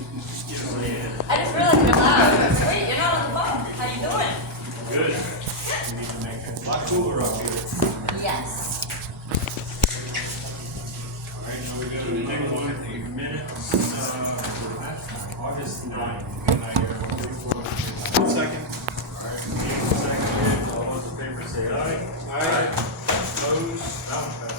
I just realized you're loud. Wait, you're not on the phone. How you doing? Good. We need to make it a lot cooler up here. Yes. All right, now we go to the next one, the minutes, August 9th. Can I hear a second? All right, Dave seconded. All those in favor say aye. Aye. Opposed? Now it's passed.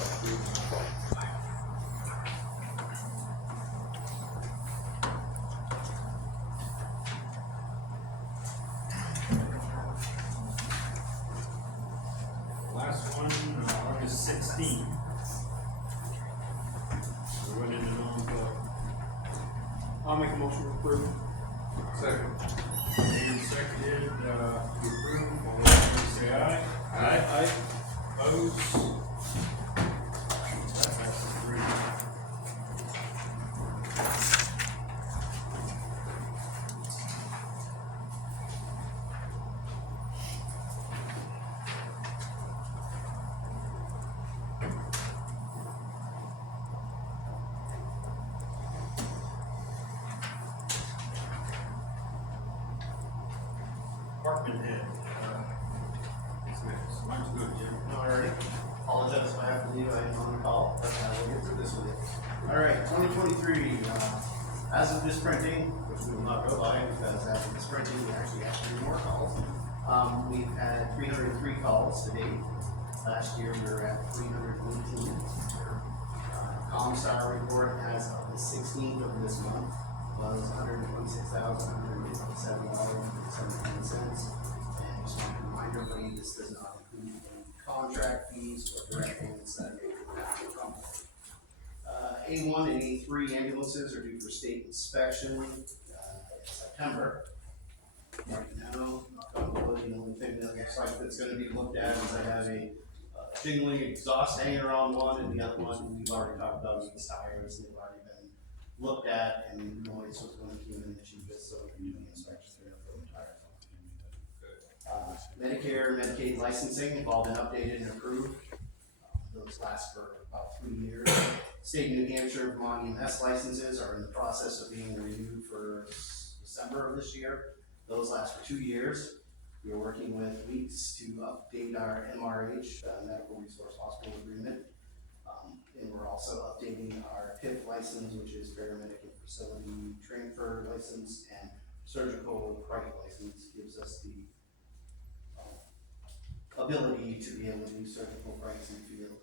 Last one, August 16th. We went into non-public. I'll make a motion to approve. Second. Made seconded, to approve, all those in favor say aye. Aye. Opposed? That passes 3. Department head, what's next? Mine's good, Jim. Alright, apologize if I have to leave, I am on the call, but we'll get through this with you. Alright, 2023, as of this printing, which we will not go by, because as of this printing, we actually have 3 more calls. We've had 303 calls to date. Last year, we were at 318. Commissar report as of the 16th of this month was $126,157.17. And just want to remind everybody, this does not include any contract fees or direct payments that may come from. A1 and A3 ambulances are due for state inspection in September. Right now, knock on wood, the only thing that looks like that's going to be looked at is I have a jingling exhaust hanger on one, and the other one we've already talked about these tires. They've already been looked at, and noise was going to come in the cheapest, so we're doing inspections there for the tires. Medicare and Medicaid licensing have all been updated and approved. Those last for about 3 years. State of New Hampshire, Vermont EMS licenses are in the process of being renewed for December of this year. Those last for 2 years. We are working with Weeks to update our MRH, Medical Resource Hospital Agreement. And we're also updating our PIP license, which is Paramedic and Facility Transfer License, and Surgical Crite License gives us the ability to be able to do surgical rights in the field.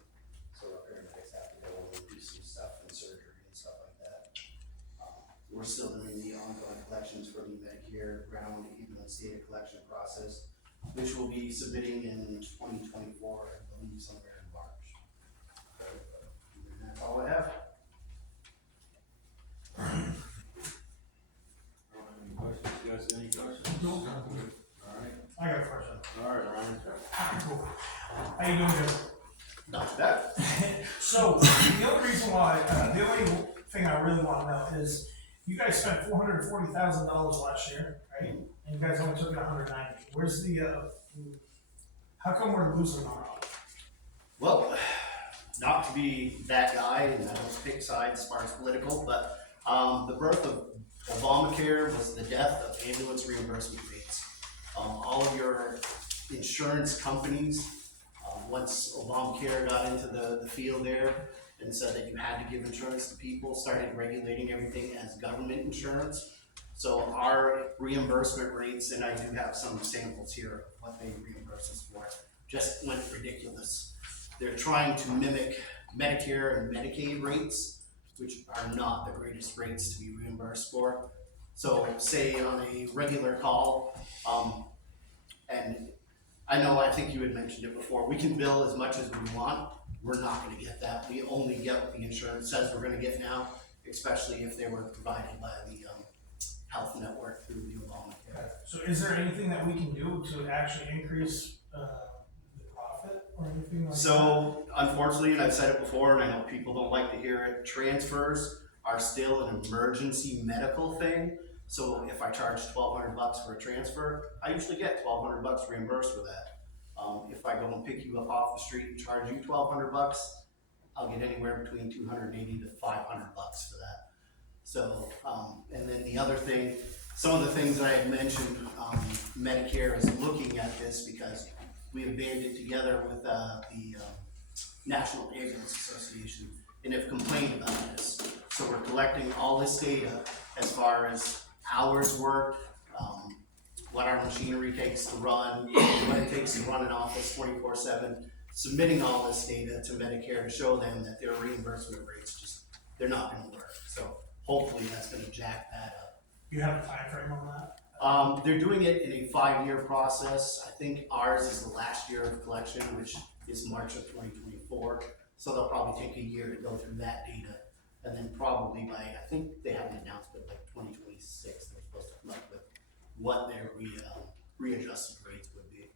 So our paramedics have to go and do some stuff in surgery and stuff like that. We're still doing the ongoing collections for the Medicare ground ambulance data collection process, which we'll be submitting in 2024, I believe somewhere in March. And that's all I have. Any questions? You guys got any questions? No. All right. I got a question. All right, Ryan. Cool. How you doing, Joe? Not that. So, the only reason why, the only thing I really want to know is, you guys spent $440,000 last year, right? And you guys only took it 190. Where's the, how come we're losing on it? Well, not to be that guy, and I don't pick sides as far as political, but the birth of Obamacare was the death of ambulance reimbursement rates. All of your insurance companies, once Obamacare got into the field there and said that you had to give insurance to people, started regulating everything as government insurance. So our reimbursement rates, and I do have some samples here of what they reimburse us for, just went ridiculous. They're trying to mimic Medicare and Medicaid rates, which are not the greatest rates to be reimbursed for. So say on a regular call, and I think you had mentioned it before, we can bill as much as we want. We're not gonna get that. We only get what the insurance says we're gonna get now, especially if they were provided by the health network through the Obamacare. So is there anything that we can do to actually increase the profit or anything like that? So unfortunately, and I've said it before, and I know people don't like to hear it, transfers are still an emergency medical thing. So if I charge $1,200 for a transfer, I usually get $1,200 reimbursed for that. If I go and pick you up off the street and charge you $1,200, I'll get anywhere between $280 to $500 for that. So, and then the other thing, some of the things that I had mentioned, Medicare is looking at this because we have banded together with, the National Ambulance Association and have complained about this. So we're collecting all this data as far as hours worked, what our machinery takes to run, what it takes to run an office 24/7, submitting all this data to Medicare to show them that their reimbursement rates just, they're not gonna work. So hopefully that's gonna jack that up. You have a time frame on that? They're doing it in a 5-year process. I think ours is the last year of collection, which is March of 2024. So they'll probably take a year to go through that data. And then probably by, I think they have an announcement like 2026, they're supposed to come up with what their readjusted rates would be.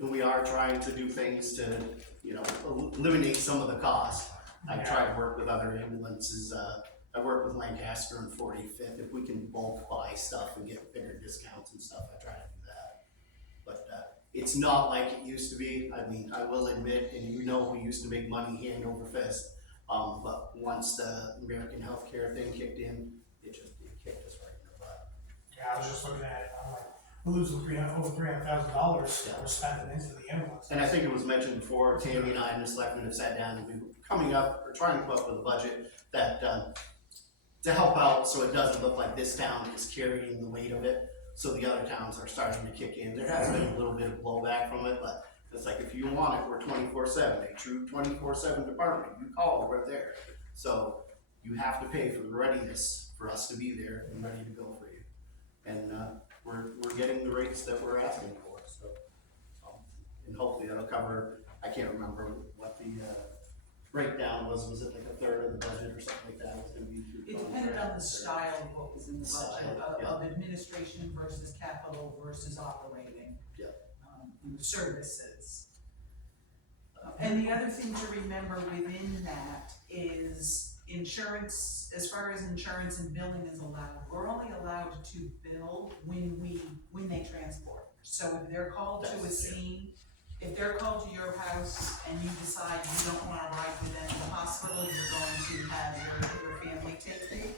And we are trying to do things to, you know, eliminate some of the costs. I've tried to work with other ambulances, I work with Lancaster and 45th, if we can bulk buy stuff and get bigger discounts and stuff, I try to do that. But, it's not like it used to be. I mean, I will admit, and you know, we used to make money hand over fist. But once the American healthcare thing kicked in, it kicked us right in the butt. Yeah, I was just looking at it, I'm like, we're losing over $300,000 we're spending into the ambulance. And I think it was mentioned before, Tammy and I and the selectmen have sat down and we were coming up, or trying to come up with a budget that, to help out so it doesn't look like this town is carrying the weight of it. So the other towns are starting to kick in. There has been a little bit of blowback from it, but it's like, if you want it, we're 24/7, a true 24/7 department. You call, we're there. So you have to pay for the readiness for us to be there and ready to go for you. And we're getting the rates that we're asking for. So, and hopefully that'll cover. I can't remember what the breakdown was. Was it like a third of the budget or something like that? Was going to be. It depended on the style of what was in the budget, Yeah. of administration versus capital versus operating. Yeah. Services. And the other thing to remember within that is insurance, as far as insurance and billing is allowed, we're only allowed to bill when they transport. So if they're called to a scene, if they're called to your house and you decide you don't wanna ride with them to the hospital, you're going to have your family take you,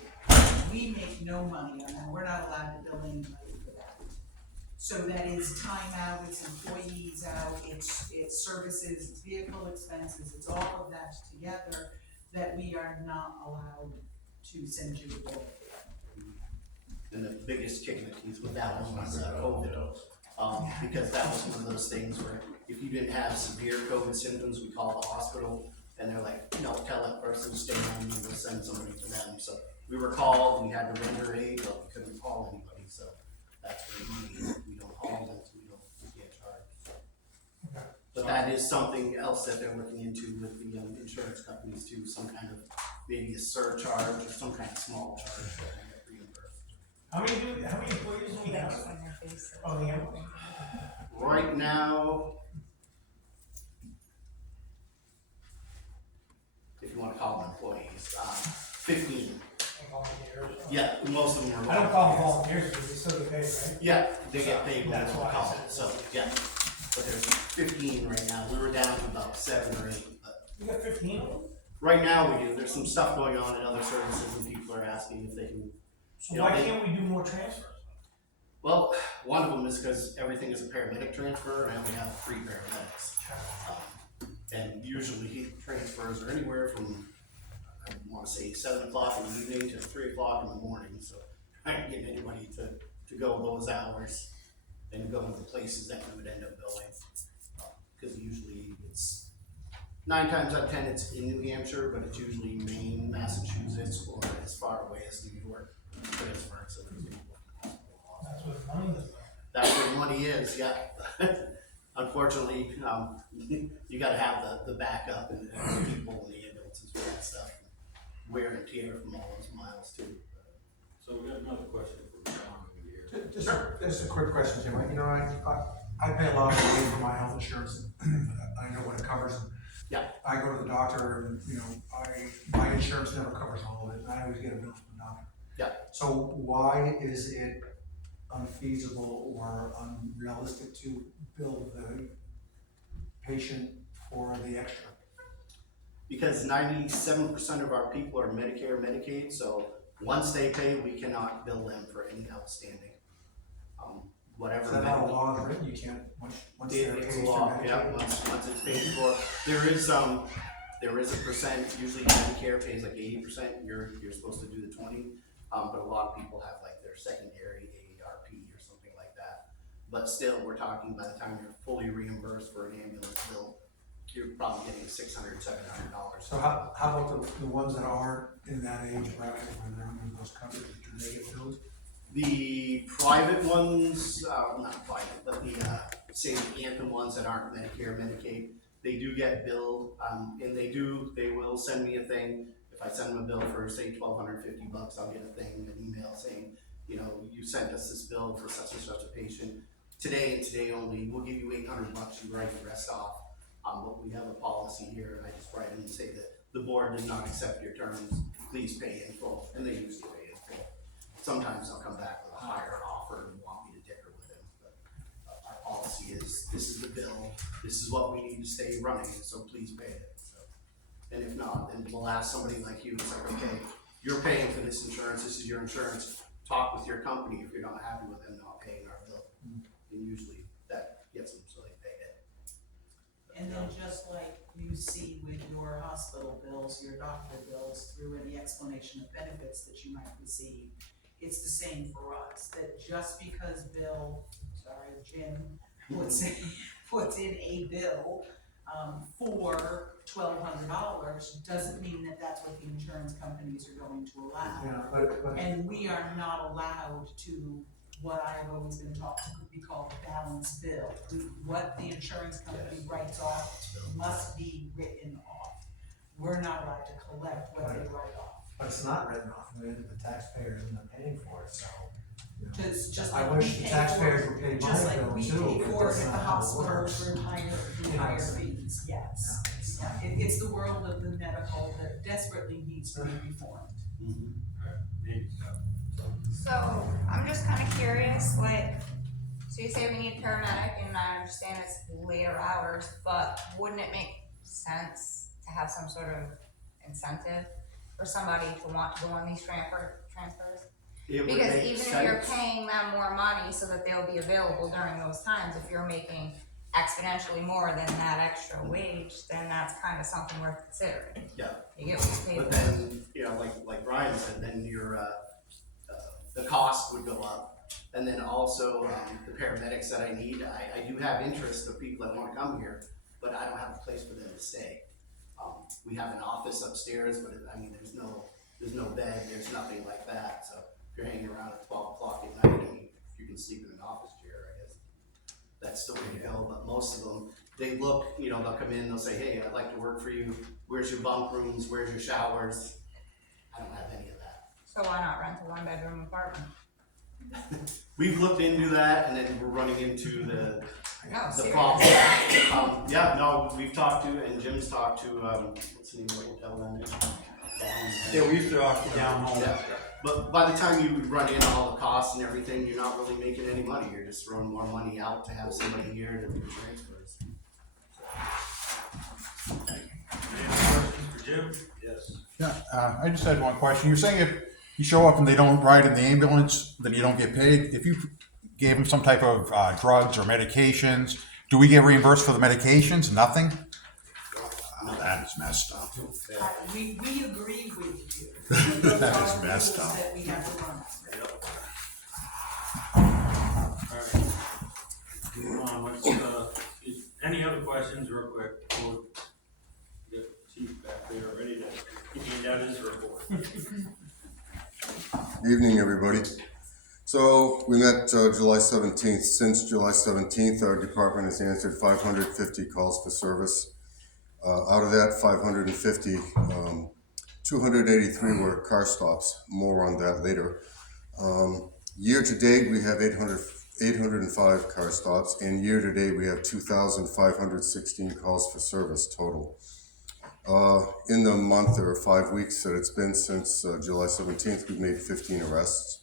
we make no money on that, we're not allowed to bill anybody for that. So that is time out, it's employees out, it's services, it's vehicle expenses, it's all of that together that we are not allowed to send you a bill for. And the biggest kick in the teeth with that one was COVID. Because that was one of those things where if you didn't have severe COVID symptoms, we call the hospital and they're like, no, tell that person to stay home and we'll send somebody to them. So we were called, we had to render aid, but we couldn't call anybody. So that's where the money is. We don't call them, we can't charge. Okay. But that is something else that they're looking into with the insurance companies too, some kind of, maybe a surcharge or some kind of small charge that they get reimbursed. How many employees do we have? Oh, the ambulance. Right now, if you wanna call them employees, 15. Volunteers. Yeah, most of them are. I don't call them volunteers because they still get paid, right? Yeah, they get paid when That's they why I call, said- so, yeah. But there's 15 right now. We were down to about 7 or 8, but You got 15 of them? right now we do. There's some stuff going on in other services and people are asking if they can. So You know, why they- can't we do more transfers? Well, one of them is because everything is a paramedic transfer and we have 3 paramedics. And usually transfers are anywhere from, I wanna say 7 o'clock in the evening to 3 o'clock in the morning, so trying to get anybody to go those hours and go to the places that we would end up going. Cause usually it's, 9 times out of 10 it's in New Hampshire, but it's usually Maine, Massachusetts, or as far away as New York transfer, so there's people. That's what the money is. That's where the money is, yeah. Unfortunately, you gotta have the backup and the people in the ambulances for that stuff. Wear and tear from all those miles too. So we got another question for John over here. Just a quick question, Tim. You know, I pay a lot of money for my health insurance. I know what it covers. Yeah. I go to the doctor and, you know, my insurance never covers all of it. I always get a bill from the doctor. Yeah. So why is it unfeasible or unrealistic to bill the patient for the extra? Because 97% of our people are Medicare, Medicaid, so once they pay, we cannot bill them for any outstanding. Whatever. Is that not a law in the written? You can't, once they're paid It's a for law, Medicaid? yeah, once it's paid for, there is a percent, usually Medicare pays like 80%, you're supposed to do the 20, but a lot of people have like their secondary AARP or something like that. But still, we're talking by the time you're fully reimbursed for an ambulance bill, you're probably getting $600, $700. So how about the ones that aren't in that age bracket where they're under those coverages, do they get billed? The private ones, not private, but the, say the Anthem ones that aren't Medicare, Medicaid, they do get billed, and they will send me a thing. If I send them a bill for, say, $1,250, I'll get a thing, an email saying, you know, you sent us this bill for such and such a patient. Today and today only, we'll give you $800, you write the rest off. But we have a policy here, and I just write in and say that the board did not accept your terms, please pay in full, and they usually pay in full. Sometimes they'll come back with a higher offer and want me to dicker with them, but our policy is, this is the bill, this is what we need to stay running, so please pay it. So, and if not, then we'll ask somebody like you, it's like, okay, you're paying for this insurance, this is your insurance, talk with your company if you're not happy with them not paying our bill. And usually that gets them so they pay it. And then just like you see with your hospital bills, your doctor bills, through any explanation of benefits that you might receive, it's the same for us, that just because Jim puts in a bill for $1,200 doesn't mean that that's what the insurance companies are going to allow. Yeah, but And we are not allowed to, what I have always been taught to be called a balance bill. What the insurance company writes off must be written off. We're not allowed to collect what they write off. But it's not written off, the taxpayer isn't paying for it, so. you know. Just I like wish we the pay taxpayers for, would pay my just like bill we too, pay but for that's it at the not how it hospital works. through higher fees, yes. Yeah, it's the world of the medical that desperately needs to be reformed. So I'm just kind of curious, like, so you say we need a paramedic, and I understand it's later hours, but wouldn't it make sense to have some sort of incentive for somebody to want to go on these transfers? It would Because make even if you're paying them more money so that they'll be available during those times, if you're making exponentially more than that extra wage, then that's kind of something worth considering. Yeah. You get what you pay But for. then, you know, like Brian said, then your, the cost would go up. And then also, the paramedics that I need, I do have interest of people that wanna come here, but I don't have a place for them to stay. We have an office upstairs, but I mean, there's no bed, there's nothing like that, so if you're hanging around at 12 o'clock at night, I mean, you can sleep in an office chair, I guess. That's the way to go, but most of them, they look, you know, they'll come in, they'll say, hey, I'd like to work for you, where's your bunk rooms, where's your showers? I don't have any of that. So why not rent a 1-bedroom apartment? We've looked into that, and then we're running into the No, serious. problem. Yeah, no, we've talked to, and Jim's talked to, what's the name of the hotel down there? Yeah, we used to offer down home. Yeah, but by the time you run in all the costs and everything, you're not really making any money, you're just throwing more money out to have somebody here to do the transfers. Any questions for Jim? Yes. Yeah, I just had one question. You're saying if you show up and they don't ride in the ambulance, then you don't get paid. If you gave them some type of drugs or medications, do we get reimbursed for the medications? Nothing? Oh, that is messed up. We agree with you. That is messed up. That we have to run. Alright. Any other questions real quick? We'll get Chief back there ready to hand out his report. Evening, everybody. So we met July 17th. Since July 17th, our department has answered 550 calls for service. Out of that 550, 283 were car stops. More on that later. Year to date, we have 805 car stops, and year to date, we have 2,516 calls for service total. In the month or 5 weeks that it's been since July 17th, we've made 15 arrests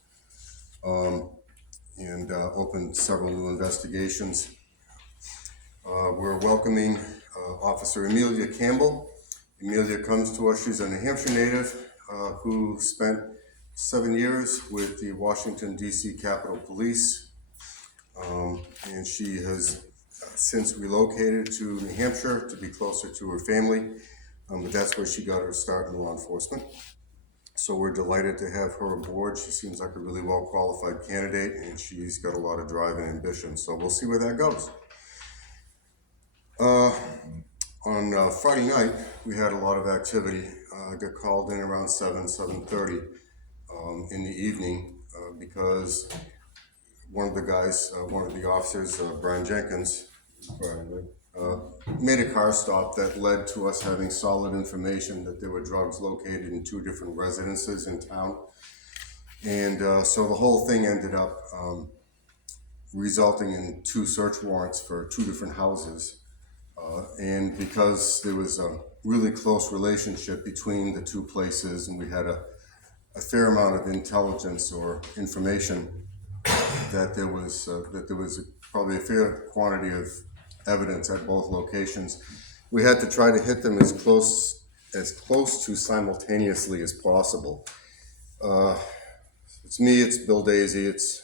and opened several new investigations. We're welcoming Officer Amelia Campbell Amelia comes to us, she's a New Hampshire native who spent 7 years with the Washington DC Capitol Police. And she has since relocated to New Hampshire to be closer to her family. But that's where she got her start in law enforcement. So we're delighted to have her aboard. She seems like a really well-qualified candidate, and she's got a lot of drive and ambition. So we'll see where that goes. On Friday night, we had a lot of activity. I got called in around 7:30 in the evening because one of the officers, Brian Jenkins, made a car stop that led to us having solid information that there were drugs located in 2 different residences in town. And so the whole thing ended up resulting in 2 search warrants for 2 different houses. And because there was a really close relationship between the 2 places, and we had a fair amount of intelligence or information that there was probably a fair quantity of evidence at both locations, we had to try to hit them as close to simultaneously as possible. It's me, it's Bill Daisy, it's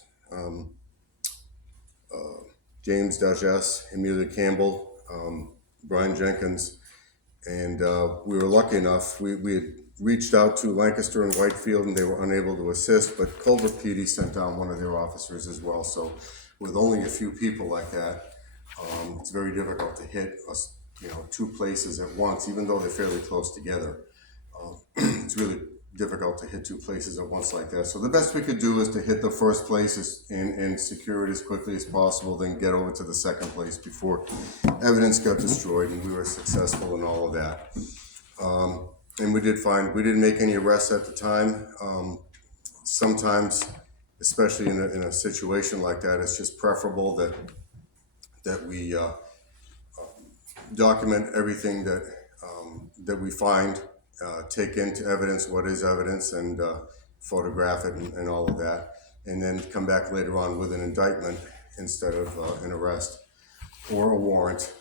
James Dages, Amelia Campbell, Brian Jenkins, and we were lucky enough, we had reached out to Lancaster and Whitefield and they were unable to assist, but Culver PD sent down one of their officers as well. So with only a few people like that, it's very difficult to hit us, 2 places at once, even though they're fairly close together. It's really difficult to hit 2 places at once like that. So the best we could do is to hit the first place and secure it as quickly as possible, then get over to the second place before evidence got destroyed, and we were successful in all of that. And we didn't make any arrests at the time. Sometimes, especially in a situation like that, it's just preferable that we document everything that we find, take into evidence what is evidence, and photograph it and all of that, and then come back later on with an indictment instead of an arrest or a warrant,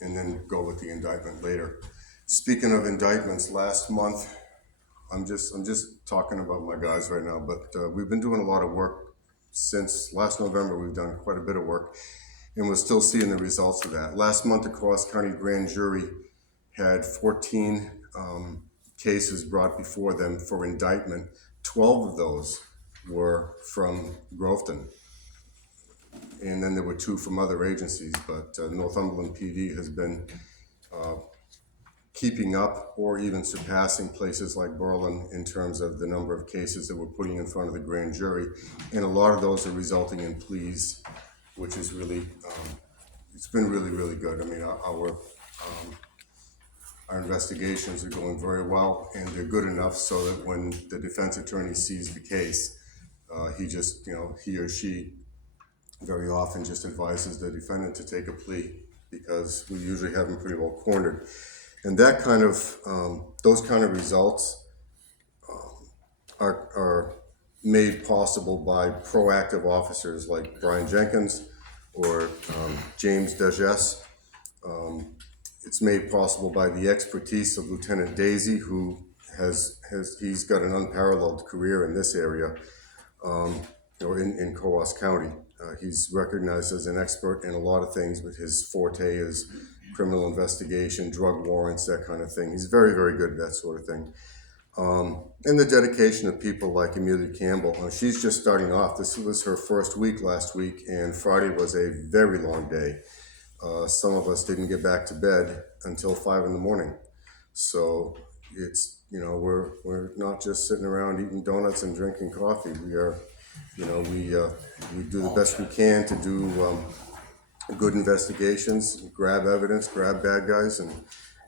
and then go with the indictment later. Speaking of indictments, last month, I'm just talking about my guys right now, but we've been doing a lot of work since last November. We've done quite a bit of work, and we're still seeing the results of that. Last month, the Cross County Grand Jury had 14 cases brought before them for indictment. 12 of those were from Groveton, and then there were 2 from other agencies, but Northumberland PD has been keeping up or even surpassing places like Berlin in terms of the number of cases that we're putting in front of the grand jury, and a lot of those are resulting in pleas, which is really, it's been really, really good. I mean, our investigations are going very well, and they're good enough so that when the defense attorney sees the case, he or she very often just advises the defendant to take a plea, because we usually have them pretty well cornered. And that kind of, those kind of results are made possible by proactive officers like Brian Jenkins or James Dages. It's made possible by the expertise of Lieutenant Daisy, who he's got an unparalleled career in this area, in Coos County. He's recognized as an expert in a lot of things, but his forte is criminal investigation, drug warrants, that kind of thing. He's very, very good at that sort of thing. And the dedication of people like Amelia Campbell. She's just starting off. This was her first week last week, and Friday was a very long day. Some of us didn't get back to bed until 5 in the morning. So it's, we're not just sitting around eating donuts and drinking coffee. We are, we do the best we can to do good investigations, grab evidence, grab bad guys, and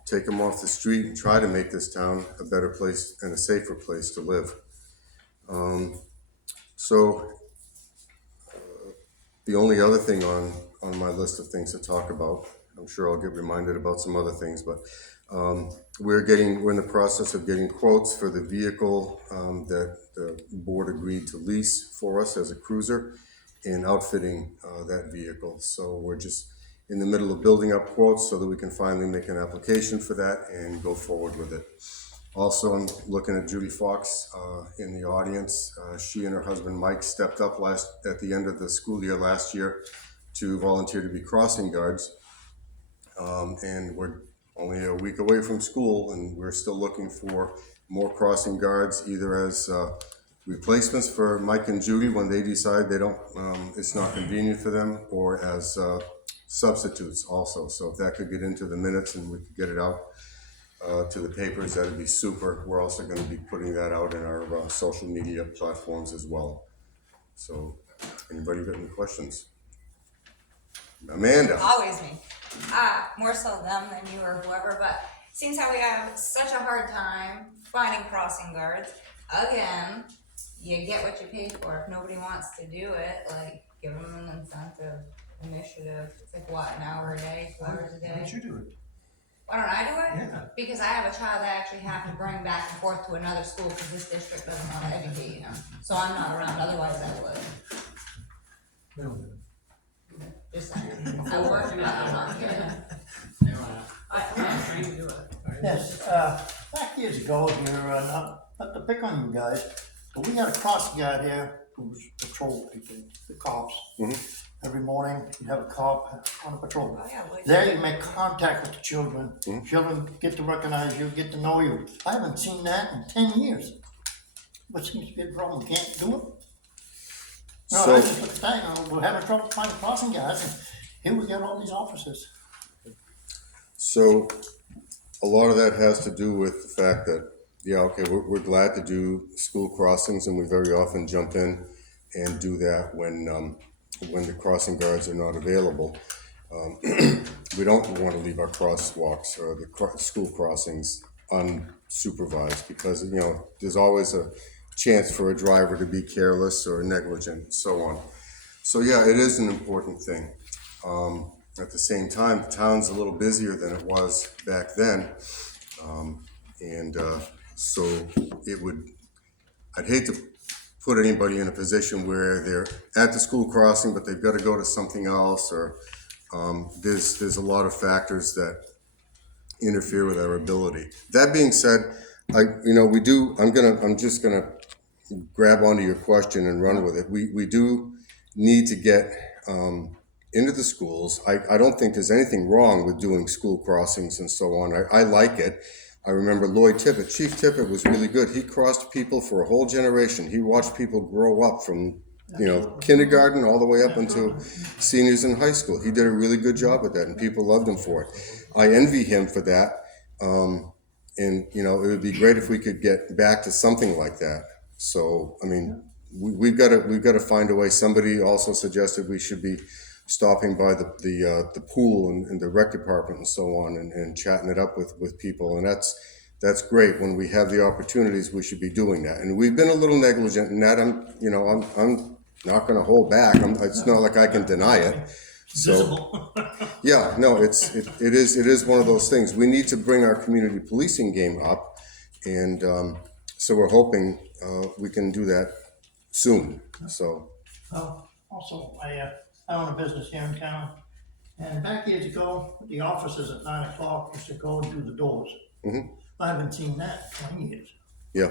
take them off the street and try to make this town a better place and a safer place to live. The only other thing on my list of things to talk about, I'm sure I'll get reminded about some other things, but we're in the process of getting quotes for the vehicle that the board agreed to lease for us as a cruiser, and outfitting that vehicle. So we're just in the middle of building up quotes so that we can finally make an application for that and go forward with it. Also, I'm looking at Judy Fox in the audience. She and her husband Mike stepped up at the end of the school year last year to volunteer to be crossing guards. And we're only a week away from school, and we're still looking for more crossing guards, either as replacements for Mike and Judy when they decide they don't, it's not convenient for them, or as substitutes also. So if that could get into the minutes and we could get it out to the papers, that'd be super. We're also going to be putting that out in our social media platforms as well. So, anybody got any questions? Amanda. Always me. More so them than you or whoever, but seems how we have such a hard time finding crossing guards. Again, you get what you pay for. If nobody wants to do it, like, give them an incentive, initiative. It's like, what, an hour a day, 2 hours a Why day? don't you do it? Why don't I do it? Yeah. Because I have a child that I actually have to bring back and forth to another school because this district doesn't want to educate him. So I'm not around, otherwise I would. They don't do it. Just saying. I work, but I'm not here. I'm not trained to do it. Yes, back years ago here, not to pick on you guys, but we had a crossing guard here who was patrol people, the cops. Every morning, you'd have a cop on a patrol. Oh, yeah, wait. There you make contact with the children. Children get to recognize you, get to know you. I haven't seen that in 10 years. What seems to be the problem? Can't do it? No, So- I just look at that, we're having trouble finding crossing guards, and here we got all these officers. So a lot of that has to do with the fact that, yeah, okay, we're glad to do school crossings, and we very often jump in and do that when the crossing guards are not available. We don't want to leave our crosswalks or the school crossings unsupervised, because, you know, there's always a chance for a driver to be careless or negligent and so on. So yeah, it is an important thing. At the same time, the town's a little busier than it was back then. So I'd hate to put anybody in a position where they're at the school crossing, but they've got to go to something else, or there's a lot of factors that interfere with our ability. That being said, I'm just gonna grab onto your question and run with it. We do need to get into the schools. I don't think there's anything wrong with doing school crossings and so on. I like it. I remember Lloyd Tippett, Chief Tippett was really good. He crossed people for a whole generation. He watched people grow up from, kindergarten all the way up into seniors in high school. He did a really good job with that, and people loved him for it. I envy him for that. And it would be great if we could get back to something like that. So, I mean, we've got to find a way. Somebody also suggested we should be stopping by the pool and the rec department and so on, and chatting it up with people. And that's great. When we have the opportunities, we should be doing that. And we've been a little negligent in that. I'm not going to hold back. It's not like I can deny it. So, yeah, no, it is one of those things. We need to bring our community policing game up, and so we're hoping we can do that soon. So, Also, I own a business here in town, and back years ago, the officers at 9 o'clock used to go and do the doors. I haven't seen that in 20 years. yeah.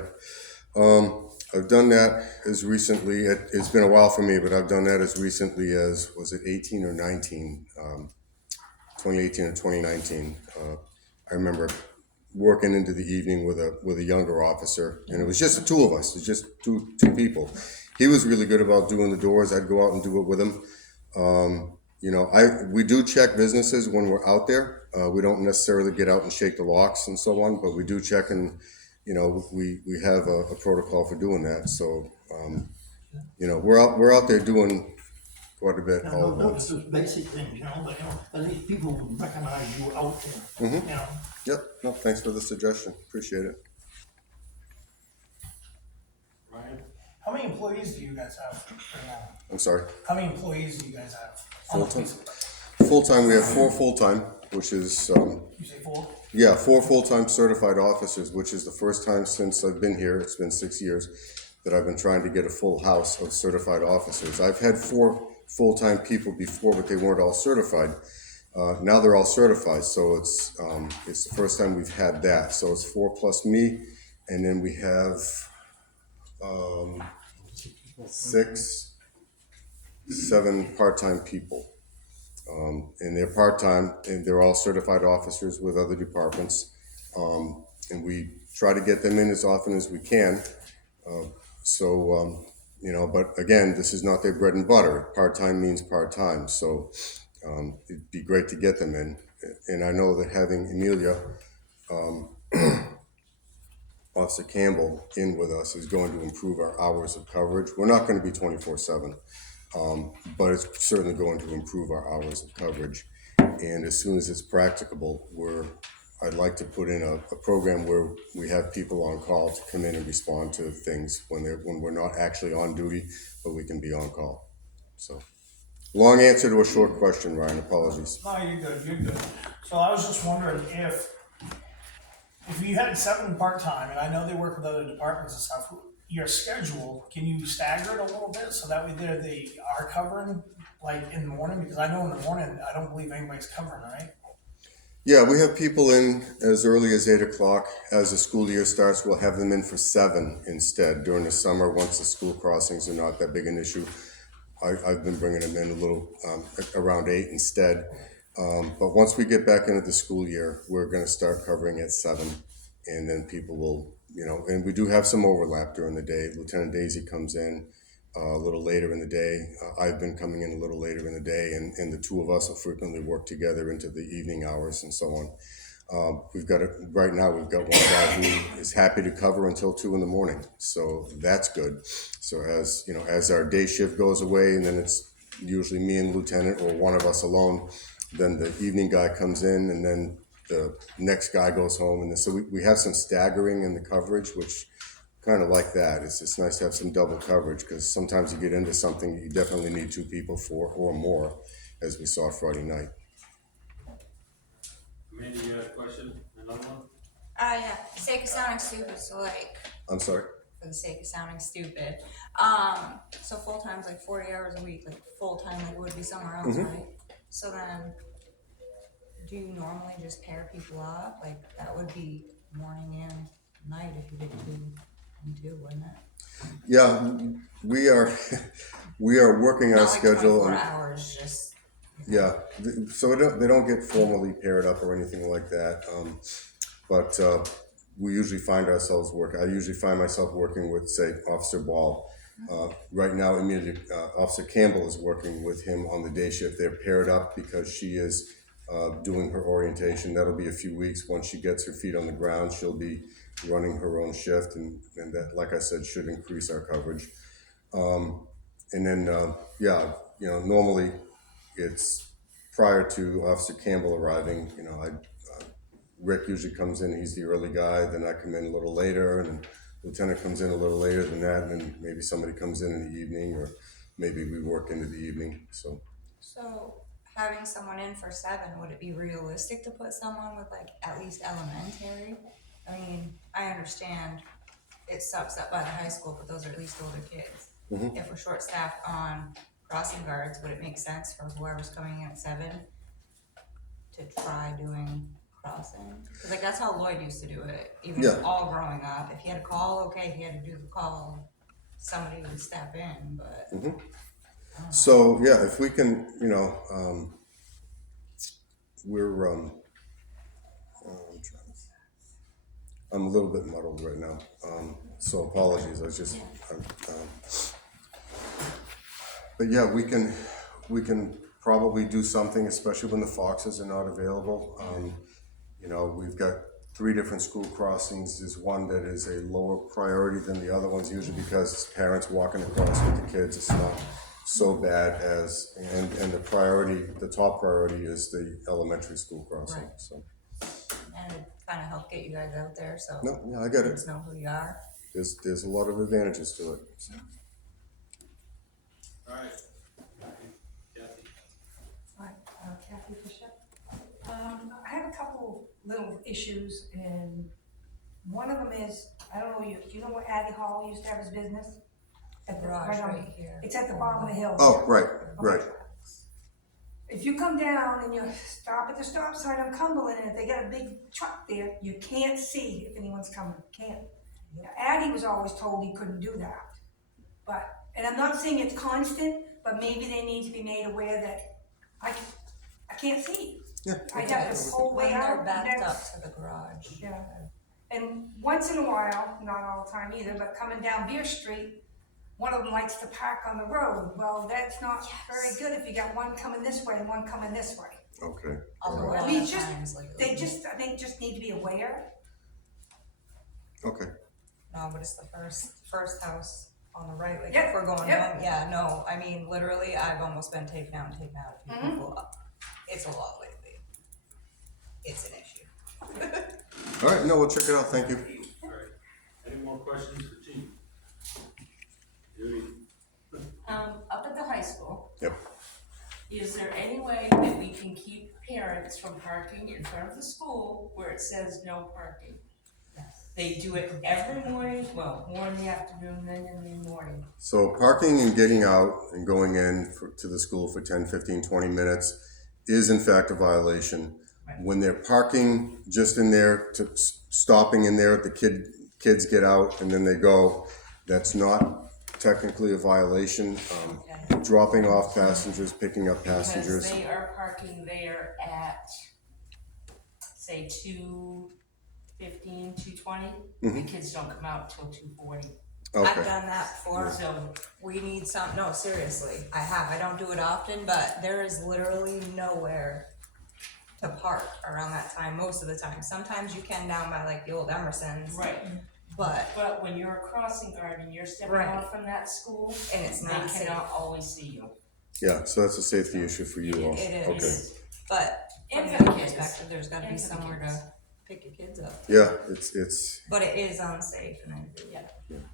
I've done that as recently, it's been a while for me, but I've done that as recently as, was it 18 or 19? 2018 or 2019. I remember working into the evening with a younger officer, and it was just the two of us. It was just two people. He was really good about doing the doors. I'd go out and do it with him. We do check businesses when we're out there. We don't necessarily get out and shake the locks and so on, but we do check, and we have a protocol for doing that. So we're out there doing quite a bit all at once. Those basic things, but at least people will recognize you out there, Yep. No, thanks for the suggestion. Appreciate it. Ryan? How many employees do you guys have right now? I'm sorry. How many employees do you guys have? Full-time. Full-time, we have 4 full-time, which is, You say 4? yeah, 4 full-time certified officers, which is the first time since I've been here, it's been 6 years, that I've been trying to get a full house of certified officers. I've had 4 full-time people before, but they weren't all certified. Now they're all certified, so it's the first time we've had that. So it's 4 plus me, and then we have 6, 7 part-time people. And they're part-time, and they're all certified officers with other departments. And we try to get them in as often as we can. You know, but again, this is not their bread and butter. Part-time means part-time, so it'd be great to get them in. And I know that having Amelia, Officer Campbell, in with us is going to improve our hours of coverage. We're not going to be 24/7, but it's certainly going to improve our hours of coverage. And as soon as it's practicable, I'd like to put in a program where we have people on call to come in and respond to things when we're not actually on duty, but we can be on call. So, long answer to a short question, Ryan. Apologies. No, you're good. So I was just wondering if you had 7 part-time, and I know they work with other departments and stuff, your schedule, can you stagger it a little bit so that way they are covering, like, in the morning? Because I know in the morning, I don't believe anybody's covering, right? Yeah, we have people in as early as 8 o'clock. As the school year starts, we'll have them in for 7 instead. During the summer, once the school crossings are not that big an issue, I've been bringing them in a little around 8 instead. But once we get back into the school year, we're going to start covering at 7, and then people will, you know, and we do have some overlap during the day. Lieutenant Daisy comes in a little later in the day. I've been coming in a little later in the day, and the two of us will frequently work together into the evening hours and so on. Right now we've got one guy who is happy to cover until 2 in the morning, so that's good. So as you know, as our day shift goes away, and then it's usually me and Lieutenant or one of us alone, then the evening guy comes in, and then the next guy goes home, and so we have some staggering in the coverage, which kind of like that. It's nice to have some double coverage, because sometimes you get into something you definitely need 2 people for or more, as we saw Friday night. Amanda, you had a question? Another one? Yeah, for the sake of sounding stupid, so like, I'm sorry? for the sake of sounding stupid, so full-time's like 40 hours a week, like full-time like would be somewhere else, right? So then, do you normally just pair people up? Like, that would be morning and night if you did 2 and 2, wouldn't it? Yeah, we are working our Not like schedule. 24 hours, just. Yeah, so they don't get formally paired up or anything like that. But we usually find ourselves working. I usually find myself working with, say, Officer Ball. Right now, immediately, Officer Campbell is working with him on the day shift. They're paired up because she is doing her orientation. That'll be a few weeks. Once she gets her feet on the ground, she'll be running her own shift, and that, like I said, should increase our coverage. And then, yeah, you know, normally it's prior to Officer Campbell arriving. You know, Rick usually comes in, he's the early guy, then I come in a little later, and then Lieutenant comes in a little later than that, and then maybe somebody comes in the evening, or maybe we work into the evening, so. So, having someone in for 7, would it be realistic to put someone with like at least elementary? I mean, I understand it sucks up by the high school, but those are at least older kids. If we're short-staffed on crossing guards, would it make sense for whoever's coming in at 7 to try doing crossing? Because like that's how Lloyd used to do it, even all growing up. If he had a call, okay, he had to do the call. Somebody would step in, but. So, yeah, if we can, you know, I'm a little bit muddled right now, so apologies. But yeah, we can probably do something, especially when the Foxes are not available. You know, we've got 3 different school crossings. There's one that is a lower priority than the other ones, usually because parents walking across with the kids. It's not so bad as, and the top priority is the elementary school crossing. Right. So. And it kind of helped get you guys out there, so. No, yeah, I get it. Kids know who you are. There's a lot of advantages to it. So. All right. Kathy. Hi, Kathy Bishop. I have a couple little issues, and one of them is, I don't know, do you know where Aggie Hall used to have his business? At the Garage right here. It's at the bottom of the hill. Oh, right. if you come down and you stop at the stop sign on Cumberland, and if they got a big truck there, you can't see if anyone's coming, can't. Now, Addie was always told he couldn't do that. But, and I'm not saying it's constant, but maybe they need to be made aware that I can't see. Yeah. I have this whole way When out. they're backed next- up to the garage. Yeah. And once in a while, not all the time either, but coming down Beer Street, one of them likes to park on the road. Well, that's not very good if you got one coming this way and one coming this way. Okay. A All right. lot I mean, of just- times, like, They just, I think, just need to be aware. Okay. no, but it's the first house on the right, like Yep, if we're going yep. home, yeah, no, I mean, literally, I've almost been taken out a few Mhm. people up. It's a lot lately. It's an issue. All right, no, we'll check it out, thank you. All right. Any more questions for Chief? Judy? Up at the high school. Yep. Is there any way that we can keep parents from parking in front of the school where it says no parking? They do it every morning, well, more in the afternoon than in the morning. So parking and getting out and going in to the school for 10, 15, 20 minutes is in fact a violation. Right. When they're parking just in there, stopping in there, the kids get out and then they go, that's not technically a violation. Dropping off passengers, picking up passengers. Because they are parking there at, say, 2:15, 2:20. The kids don't come out till 2:40. I've Okay, done that before. So, We need some, no, seriously, I have, I don't do it often, but there is literally nowhere to park around that time, most of the time. Sometimes you can down by like the old Emerson's, right, but, when you're a crossing guard and you're stepping Right. off from that school, and it's they not safe. cannot always see you. yeah, so that's a safety issue for you all. It Okay. is, but from And the for the other kids. perspective, there's gotta be And for the somewhere kids. to pick your kids up. Yeah, it's But it is unsafe and I,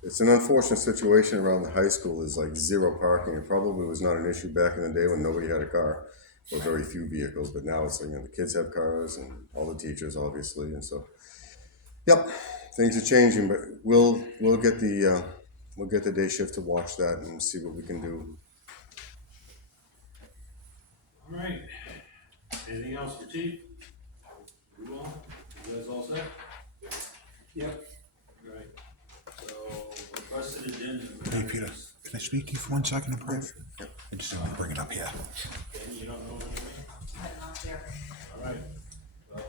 It's an unfortunate situation around the high school. Is like zero parking. It probably was not an issue back in the day when nobody had a car or very few vehicles, but now it's like, the kids have cars and all the teachers obviously, and so, yep, things are changing, but we'll get the day shift to watch that and see what we can do. All right. Anything else for Chief? Move on. You guys all set? Yep. All right. So, requested agenda. Hey, Peter, can I speak to you for 1 second, in brief? I just want to bring it up here. Okay, you don't know anything? I'm not there. All right. Well,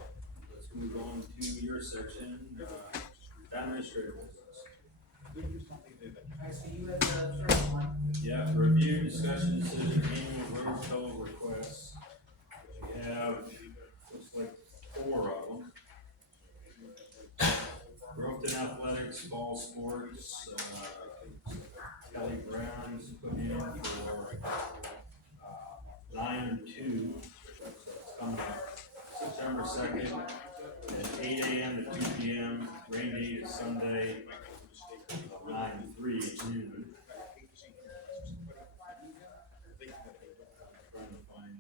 let's move on to your section, administrative business. Alright, so you have the first one. Yeah, review, discussion, decision, annual road total requests. We have, looks like 4 of them. Brompton Athletics, fall sports, Kelly Brown's put in for, 9/2, so it's coming up September 2nd, at 8 AM to 2 PM, rain date is Sunday, 9/3 at noon. Trying to find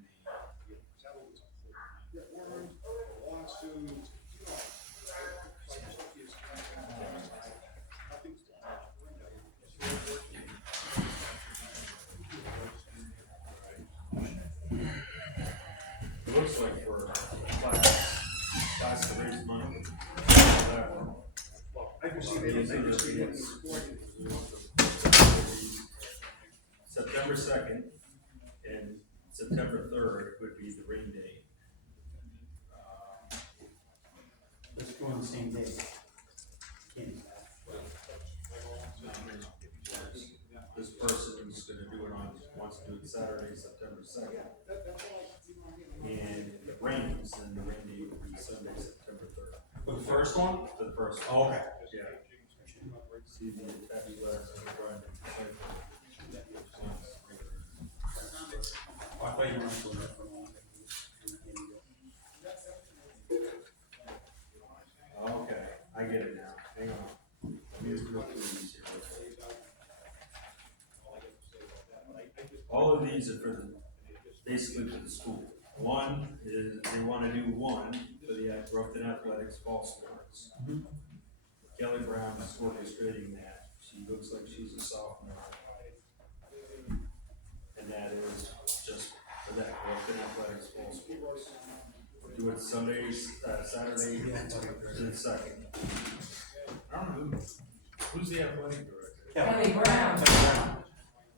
it looks like for class to raise money. I can see that. September 2nd and September 3rd would be the rain date. Let's go on the same day. This person's gonna do it wants to do it Saturday, September 2nd. And if it rains, then the rain date would be Sunday, September 3rd. For the first one? For the first Oh, one. okay. Yeah. See the attached letters on the front. Oh, I thought you were on that for long. Okay, I get it now. Hang on. Let me just go through these here. All of these are for basically for the school. One is they want to do one for the Brompton Athletics fall sports. Kelly Brown is orchestrating that. She looks like she's a sophomore. And that is just for that Grafton Athletics fall sports. Do it Sundays, Saturday, to the second. I don't know who's the athletic director. Kelly Brown.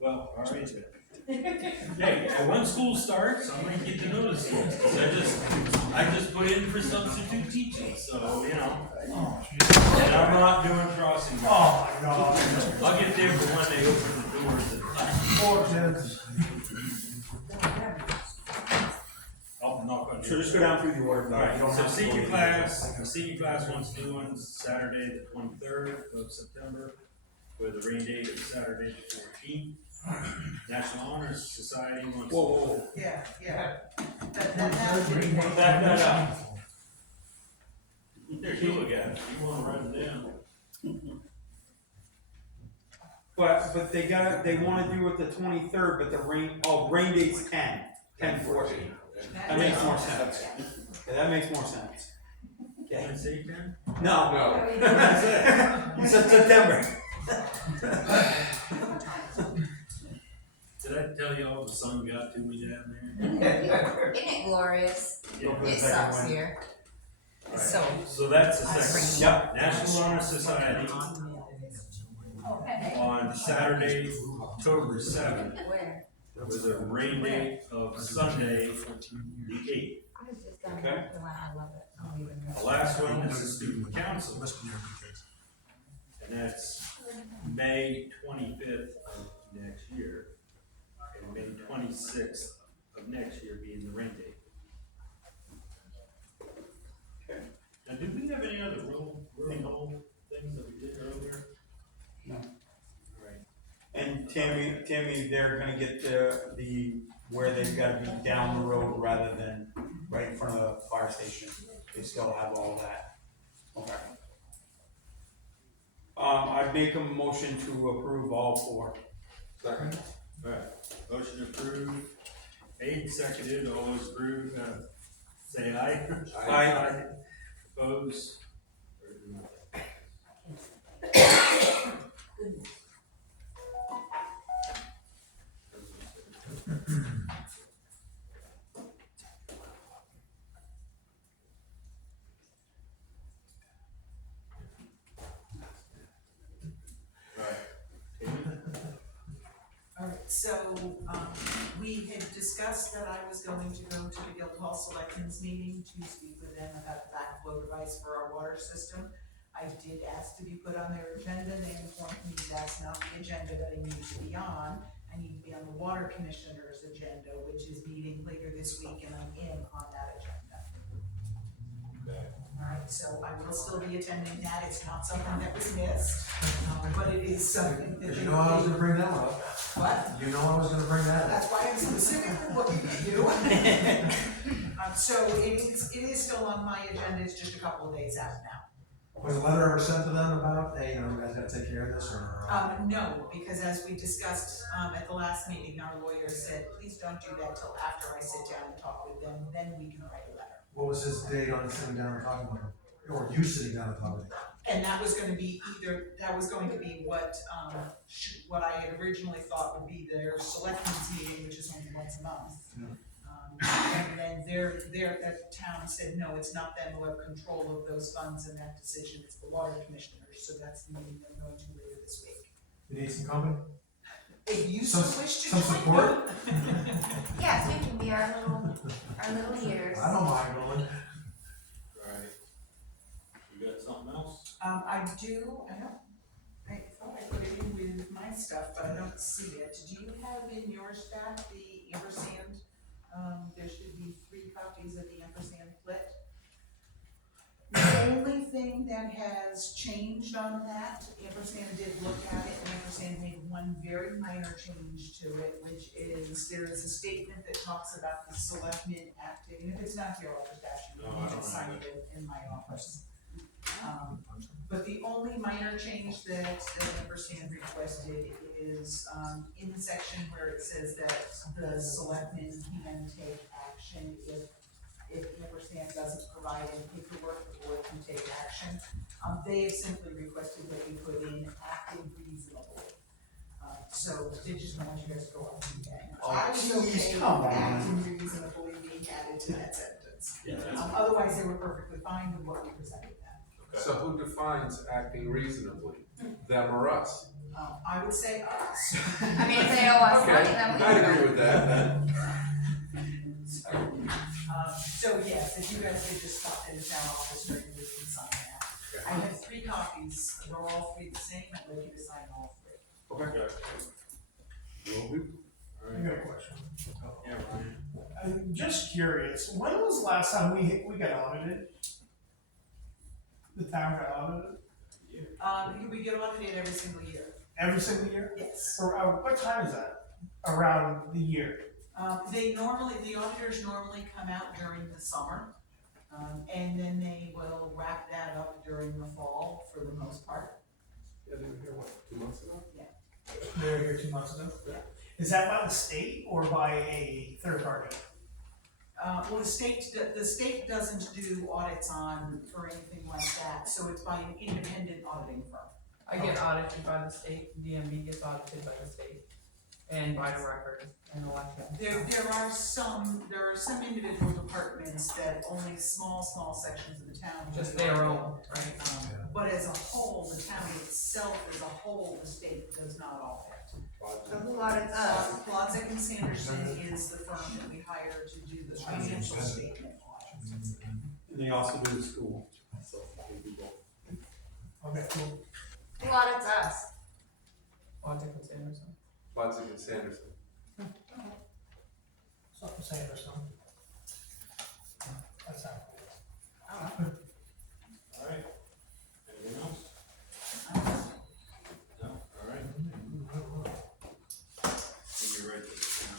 Well, all right then. Hey, when school starts, I might get to notice it, because I just put in for substitute teaching, so, you know. And I'm not doing crossing guard. Oh my God. I'll get there for when they open the doors and Poor kids. I'll knock on. So just go down through the order. Alright, You don't so have to go senior in. class wants to do one Saturday, the 23rd of September, with a rain date of Saturday, the 14th. National Honor Society wants. Whoa. Yeah. That Back that up. There you again, you wanna write it down. But they wanna do it the 23rd, but the rain date's 10/14. That makes more sense. Yeah, that makes more sense. Can I say 10? No. That's it. You said September. Did I tell you all the sun got to me down there? Isn't it glorious? Yeah. It sucks here. Alright, So. So that's the second. Yep. National Honor Society on Saturday, October 7th, Where? with a rain date of Sunday, the 8th. I was just gonna Okay. the one, I love it. I don't even know. The last one is the student council, and that's May 25th of next year, and May 26th of next year being the rain date. Okay. Now, did we have any other roll things that we did earlier? No. Alright, And Tammy, they're gonna get the where they've gotta be down the road rather than right in front of the fire station. They still have all of that. Okay. I'd make a motion to approve all 4. alright, motion approved, made, seconded, all those approved, say aye. Aye. Opposed? Alright, so, we had discussed that I was going to go to the Guildhall Selectmen's meeting to speak with them about the backflow device for our water system. I did ask to be put on their agenda, they informed me that's not the agenda that I need to be on. I need to be on the water commissioner's agenda, which is meeting later this week, and I'm in on that agenda. Alright, so I will still be attending that, it's not something that was missed, but it is something that. You know I was gonna bring that one up. What? You know I was gonna bring that up. That's why I'm specifically looking at you. So it is still on my agenda, it's just a couple of days out now. Was a letter ever sent to them about, hey, you know, you guys gotta take care of this, or? No, because as we discussed, at the last meeting, our lawyer said, please don't do that till after I sit down and talk with them, then we can write a letter. What was his date on sitting down and talking with him? Or you sitting down and talking with him? And that was gonna be what I had originally thought would be their selectmen's meeting, which is only once a month. And then that town said, no, it's not them who have control of those funds and that decision, it's the water commissioners, so that's the meeting they're going to later this week. You need some company? If you so wish to Some join support? Yes, you can be our little ears. I don't mind going. Alright. You got something else? I thought I put it in with my stuff, but I don't see it. Do you have in your stack the ampersand? There should be 3 copies of the ampersand flit. The only thing that has changed on that, ampersand did look at it, and ampersand made one very minor change to it, which is, there is a statement that talks about the selectmen acting, and if it's not here, I'll just ask you, No, you I can don't sign have it in my office. But the only minor change that ampersand requested is, in the section where it says that the selectmen can take action if ampersand doesn't provide any paperwork, the board can take action. They have simply requested that we put in acting reasonably. So they just want you guys to go up and I was Jeez, okay come with on. acting reasonably being added to that sentence. Otherwise, they were perfectly fine with what we presented them. So who defines acting reasonably? Them or us? I would say us. I mean, if they owe us money, then we I'd don't. agree with that then. So yes, if you guys could just stop in the town office during the week and sign that. I have 3 copies, they're all 3 the same, I'd like you to sign all 3. Okay. Will do. I got a question. Yeah, Ryan. I'm just curious, when was the last time we got audited? The town got audited? We get audited every single year. Every single year? Yes. Or, what time is that? Around the year? The auditors normally come out during the summer, and then they will wrap that up during the fall for the most part. Yeah, they were here, what, 2 months ago? They were here 2 months ago? Yeah. Is that by the state or by a third party? Well, the state doesn't do audits for anything like that, so it's by an independent auditing firm. I get audited by the state, DMV gets audited by the state, and by the record and election. There are some individual departments that only small sections of the town. Just do their audit. own, right? But as a whole, the town itself as a whole, the state does not audit. So who audits us? Plotzik and Sanderson is the firm that we hire to do the financial statement audits. And they also do the school, so they do both. Okay, cool. Who audits us? Logic and Sanderson. Lotzig and Sanderson. Something saying or something. That sounds All right. Anything else? No? All right. Let me write this down.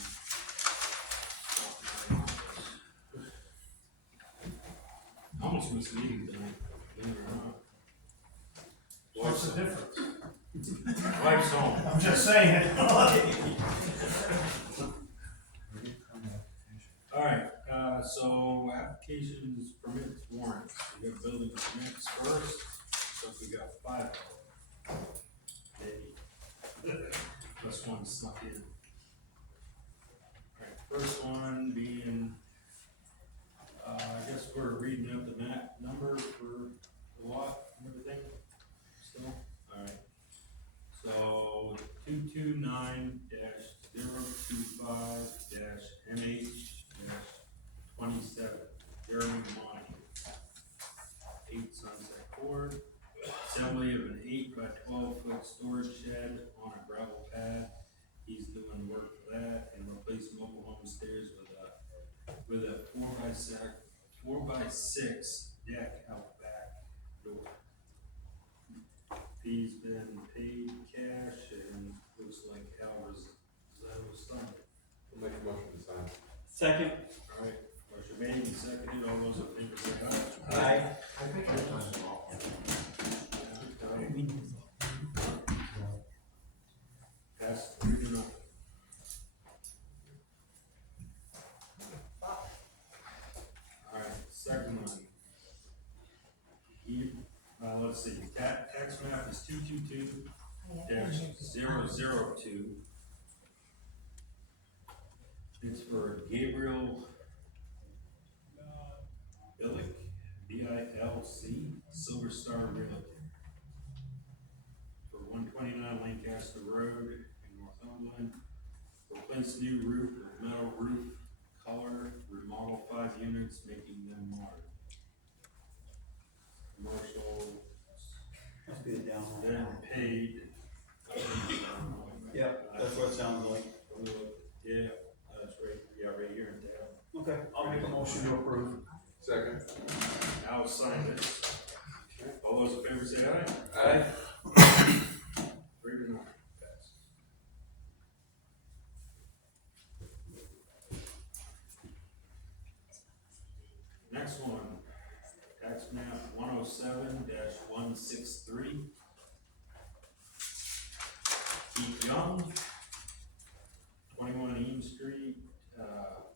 I almost missed a meeting tonight, believe it or not. What's the difference? Wife's home. I'm just saying. All right, so applications, permits, warrants. We got building permits first, so we got 5 of them. Maybe. Plus one snuck in. All right, first one being, I guess we're reading up the map number for the lot and everything, still? All right. So 229-025-MH-27, Jeremy Monty. 8 Sunset Court. Assembly of an 8 by 12 foot storage shed on a gravel pad. He's doing work for that and replace mobile home stairs with a 4 by 6 deck out back door. He's been paid cash and looks like Al Rosado signed it. We'll make a motion to sign. Second. All right, motion made and seconded, all those in favor say aye. Aye. I think I signed them all. Pass 3-0. All right, second one. Let's see, tax map is 222-002. It's for Gabriel Billick, B-I-L-C, Silver Star Realty. For 129 Lancaster Road in Northumberland. Replace new roof with metal roof, color, remodel 5 units, making them modern. Commercial, Must be the down then one. paid. Yep, that's what it sounds like. Yeah, that's right, yeah, right here in town. Okay, I'll make a motion to approve. Second. Al signed it. All those in favor say aye. Aye. 3-0. Pass. Next one, tax map 107-163. Keith Young, 21 Eames Street,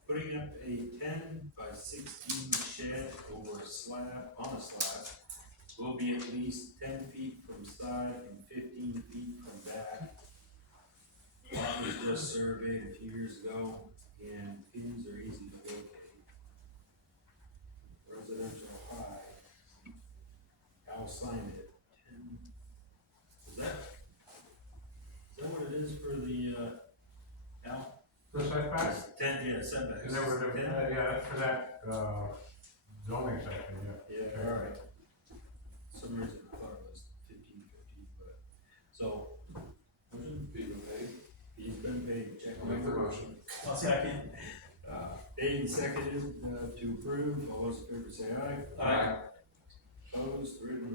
putting up a 10 by 16 shed over a slab, on a slab. Will be at least 10 feet from side and 15 feet from back. Lot was just surveyed a few years ago, and pins are easy to locate. Residential high, Al signed it, 10, is that what it is for the, Al? The setback? 10, yeah, setback. And then we're doing, 10? yeah, that's for that, zoning section, yeah. Yeah, all right. For some reason I thought it was 1550, but, so, motion, he's been paid, check. I'll make the motion. I'll second. Made and seconded, to approve, all those in favor say aye. Aye. Opposed, 3 to 0.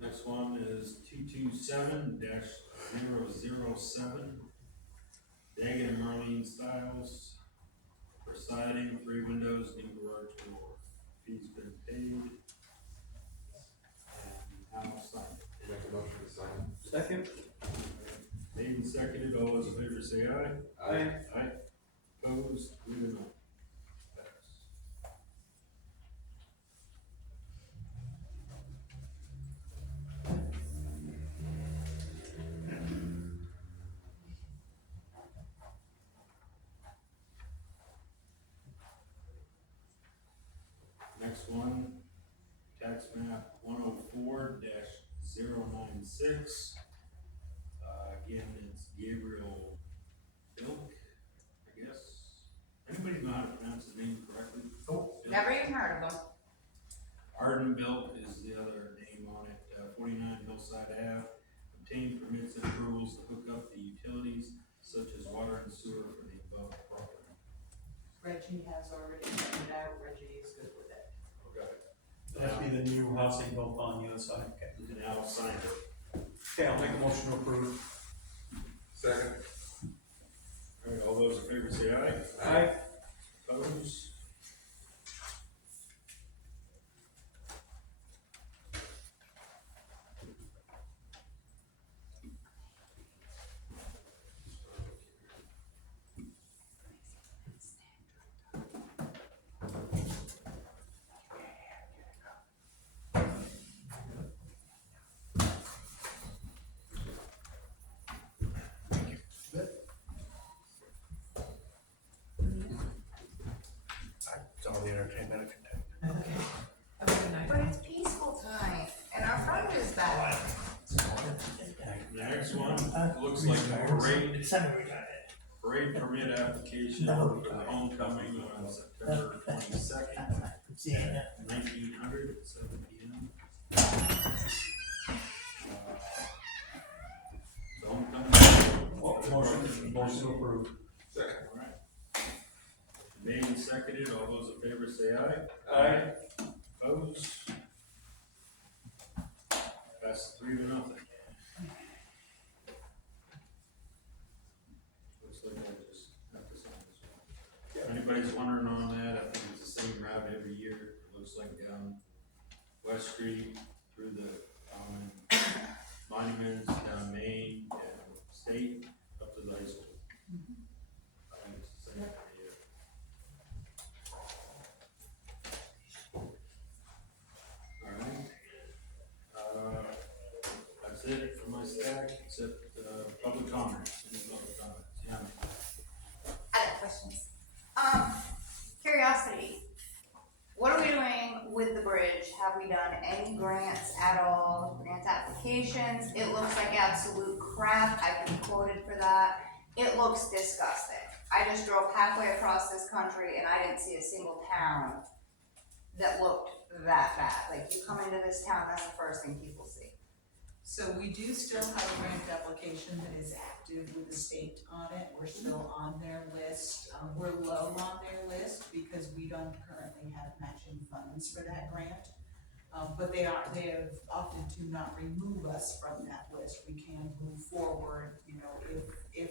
Next one is 227-007. Dagan and Marlene Styles for siding, 3 windows, new garage door. Fee's been paid. And Al signed it. Make a motion to sign. Second. Made and seconded, all those in favor say aye. Aye. Aye. Opposed, 3 to 0. Pass. Next one, tax map 104-096. Again, it's Gabriel Bilk, I guess. Anybody know how to pronounce his name correctly? Bilk. Never even heard of them. Arden Bilk is the other name on it, 49 Hillside Ave. Obtained permits and approvals to hook up the utilities such as water and sewer for the above property. Reggie has already sent it out, Reggie is good with it. Okay. That'd be the new house they built on the other side. Okay. And Al signed it. Okay, I'll make a motion to approve. Second. All right, all those in favor say aye. Aye. Opposed? It's all the entertainment I can take. Have a good night. But it's peaceful tonight, and our friend is back. The next one, looks like a parade permit application for the homecoming on September 22nd, 1900 at 7 p.m. The homecoming. Motion to approve. Second. All right. Made and seconded, all those in favor say aye. Aye. Opposed? That's 3 to 0. Looks like I just have to sign this one. If anybody's wondering on that, I think it's the same route every year. It looks like down West Street through the monuments, down Main, and State, up to the high school. I think it's the same every year. Alright. That's it for my stack, except, public comments. Any public comments? Yeah. I have questions. Curiosity. What are we doing with the bridge? Have we done any grants at all? Grant applications? It looks like absolute crap. I've been quoted for that. It looks disgusting. I just drove halfway across this country and I didn't see a single town that looked that bad. Like, you come into this town, that's the first thing people see. So we do still have a grant application that is active with the state on it, we're still on their list. We're low on their list because we don't currently have matching funds for that grant. But they have opted to not remove us from that list, we can move forward, you know, if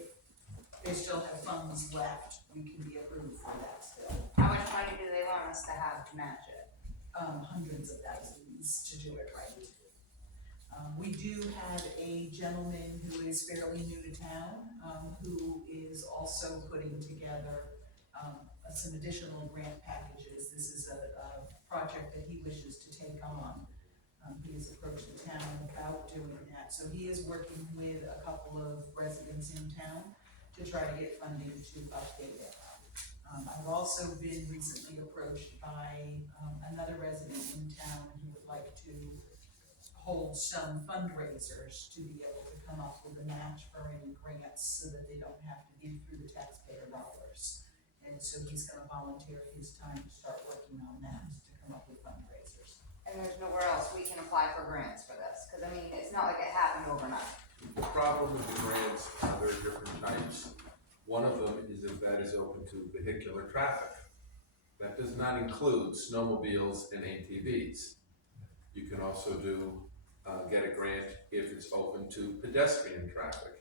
they still have funds left, we can be approved for that still. How much money do they want us to have to match it? Hundreds of thousands to do it right. We do have a gentleman who is fairly new to town, who is also putting together, some additional grant packages. This is a project that he wishes to take on. He has approached the town about doing that, so he is working with a couple of residents in town to try to get funding to update it. I've also been recently approached by, another resident in town who would like to hold some fundraisers to be able to come up with a match for any grants so that they don't have to be through the taxpayer dollars. And so he's gonna volunteer his time to start working on that, to come up with fundraisers. And there's nowhere else we can apply for grants for this, cause I mean, it's not like it happened overnight. The problem with the grants, there are different types. One of them is if that is open to vehicular traffic. That does not include snowmobiles and ATVs. You can also get a grant if it's open to pedestrian traffic.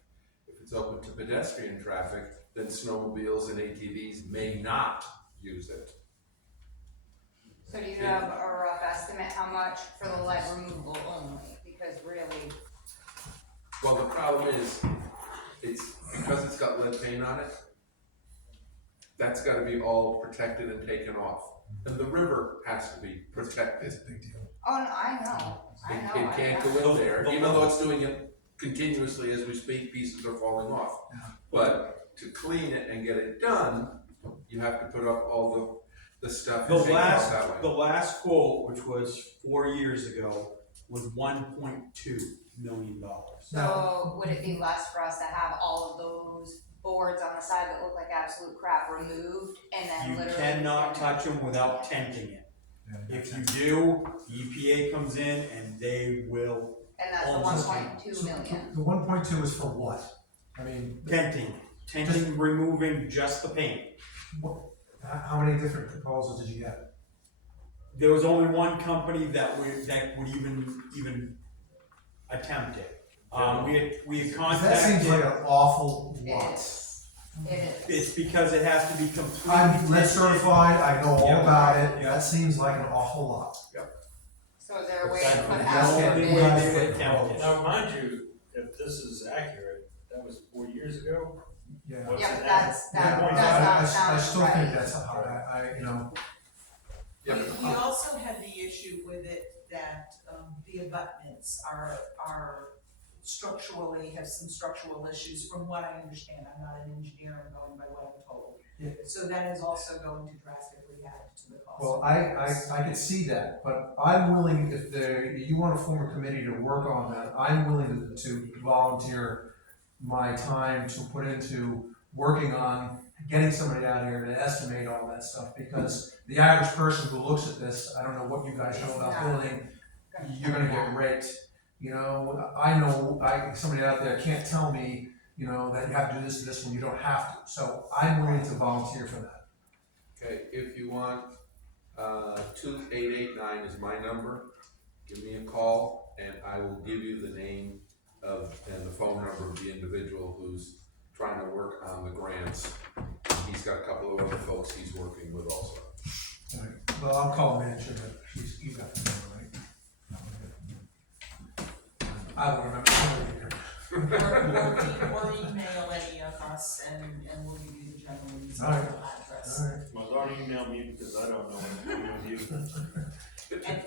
If it's open to pedestrian traffic, then snowmobiles and ATVs may not use it. So do you have a rough estimate how much for the lead removal only? Because really, Well, the problem is, because it's got lead paint on it, that's gotta be all protected and taken off. And the river has to be protected. oh, no, I know. It can't go in there, even though it's doing it continuously as we speak, pieces are falling off. But to clean it and get it done, you have to put up all the stuff. The and take it out that way. last quote, which was 4 years ago, was $1.2 million. So would it be less for us to have all of those boards on the side that look like absolute crap removed and then You literally? cannot touch them without tenting it. If you do, the EPA comes in and they will And that's the 1.2 million. The 1.2 is for what? I mean, tenting, removing just the paint. how many different proposals did you get? There was only one company that would even attempt it. We had contacted. That seems like an awful lot. It is. It's because it has to be completely. I'm lead certified, I know all Yeah. about it, that seems like an awful lot. So is there a way to That's put the out only for way bids? they would attempt it. Now, mind you, if this is accurate, that was 4 years ago. Yeah. What's Yeah, it that's, now? that Yeah, does not I sound still think right. that's I, you know, Yeah, We also had the issue with it that, the abutments are structurally, have some structural issues, from what I understand. I'm not an engineer, I'm going by what I'm told. Yeah. So that is also going to drastically add to the cost. well, I can see that, but I'm willing, if you wanna form a committee to work on that, I'm willing to volunteer my time to put into working on getting somebody out here to estimate all that stuff, because the average person who looks at this, I don't know what you guys know about building, you're gonna get raked. You know, I know, somebody out there can't tell me, you know, that you have to do this when you don't have to, so I'm willing to volunteer for that. okay, if you want, 2889 is my number. Give me a call and I will give you the name and the phone number of the individual who's trying to work on the grants. He's got a couple of other folks he's working with also. All right, well, I'll call manager, but you got the number, right? I don't remember. Or email any of us and we'll give you the gentleman's All right. address. All right. Well, don't email me because I don't know what's going on with you.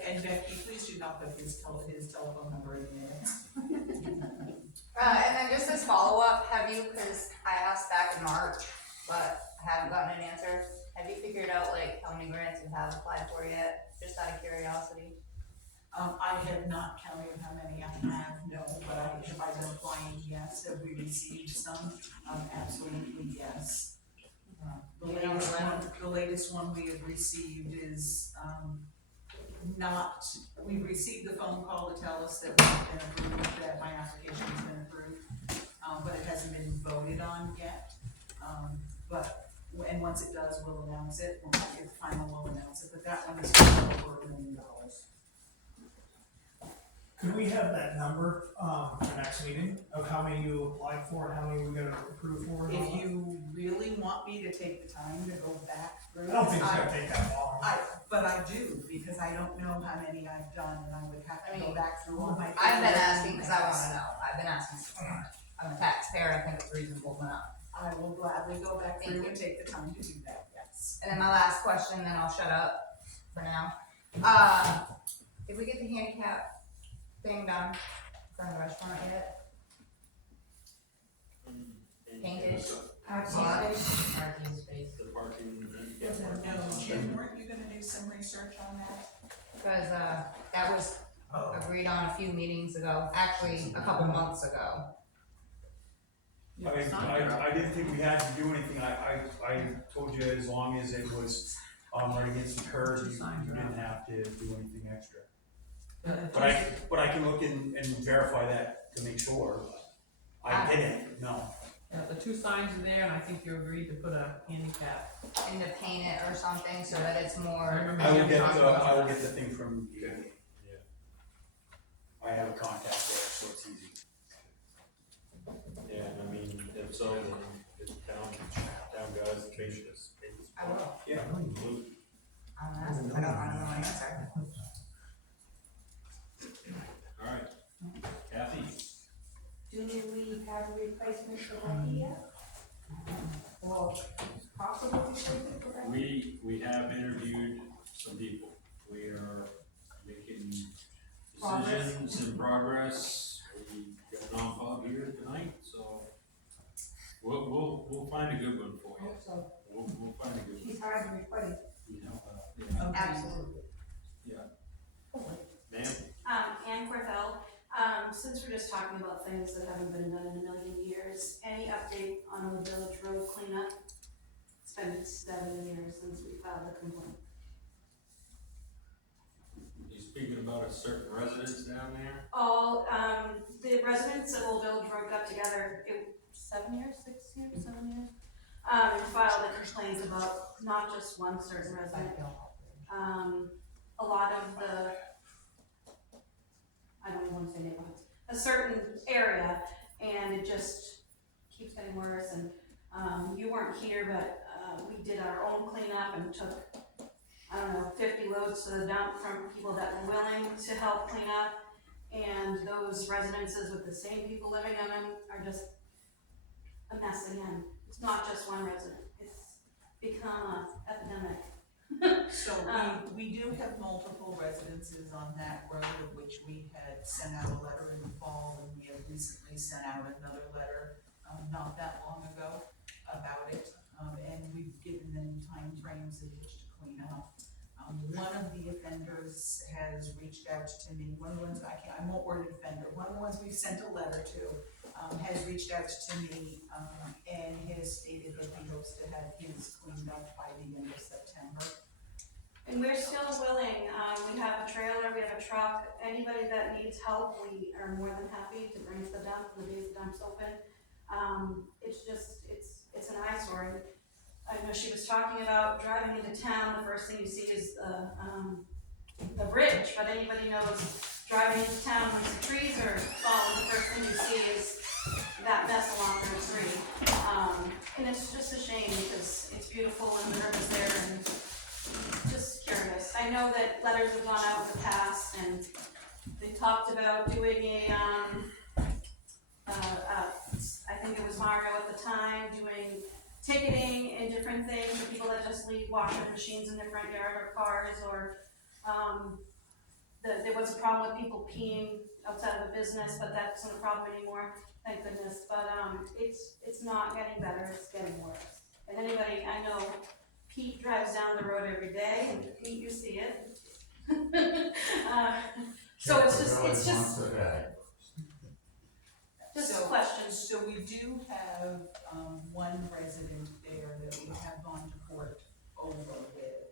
And Becky, please do not put his telephone number in the minutes. And then just as follow-up, have you, cause I asked back in March, but I haven't gotten an answer. Have you figured out like how many grants you have applied for yet, just out of curiosity? I have not counted how many I have, no, but have I been applying? Yes. Have we received some? Absolutely, yes. The latest one we have received is, we received the phone call to tell us that we've been approved, that my application has been approved, but it hasn't been voted on yet. And once it does, we'll announce it, when we get the final, we'll announce it, but that one is over $1 million. Could we have that number, for next meeting, of how many you applied for and how many we got approved for? and all If that? you really want me to take the time to go back I don't think it's gonna take that long. But I do, because I don't know how many I've done, and I would have to go back through all my. I've been asking because I wanna know, I've been asking so much. I'm a taxpayer, I think it's reasonable enough. I will gladly go back Thank through you. and take the time to do that, yes. And then my last question, then I'll shut up for now. Did we get the handicap thing done from the restaurant yet? Painted? Parking space. The parking. No, Jim, weren't you gonna do some research on that? Cause, that was agreed on a few meetings ago, actually, a couple months ago. I didn't think we had to do anything, I told you as long as it was, right against the curb, you didn't have to do anything extra. But I can look and verify that to make sure, I didn't, no. Yeah, the 2 signs are there, and I think you agreed to put a handicap. And to paint it or something so that it's more. I will get the thing from you. Yeah. I have a contact there, so it's easy. Yeah, I mean, if so, then it's town guys, change this. I will. Yeah. I'm asking, I don't know my answer. Alright, Kathy, Do we have a replacement for Becky yet? Or possible replacement for Becky? we have interviewed some people. We are making Progress. decisions in progress. We got non-pub here tonight, so we'll find a good one for you. Hope so. We'll find a good one. She's hard to replace. You know, yeah. Absolutely. Ma'am? Ann Corthell, since we're just talking about things that haven't been done in a million years, any update on the village road cleanup? It's been 7 years since we filed the complaint. You speaking about a certain residence down there? All, the residents of Old Village Road got together, 7 years, 6 years, 7 years? And filed a complaint about not just one certain resident. A lot of the, I don't even want to say neighborhoods, a certain area, and it just keeps getting worse, and, you weren't here, but, we did our own cleanup and took, I don't know, 50 loads to the dump from people that were willing to help clean up, and those residences with the same people living in them are just a mess again. It's not just one resident, it's become an epidemic. So we do have multiple residences on that road, of which we had sent out a letter in the fall, and we have recently sent out another letter, not that long ago, about it. And we've given them timeframes in which to clean up. One of the offenders has reached out to me, one of the ones, I won't word offender, one of the ones we've sent a letter to, has reached out to me, and has stated that he hopes to have his cleaned up by the end of September. And we're still willing, we have a trailer, we have a truck, anybody that needs help, we are more than happy to bring to the dump, the days the dump's open. It's just, it's an eyesore, and I know she was talking about driving into town, the first thing you see is the bridge, but anybody knows, driving into town when the trees are falling, the first thing you see is that mess along the street. And it's just a shame, because it's beautiful and the river's there, and just curious. I know that letters have gone out in the past, and they talked about doing I think it was Mario at the time, doing ticketing and different things for people that just leave washing machines in their front yard or cars, or there was a problem with people peeing outside of a business, but that's not a problem anymore, thank goodness. But it's not getting better, it's getting worse. And anybody, I know Pete drives down the road every day, and Pete, you see it. So it's just questions. So we do have, one resident there that we have gone to court over with.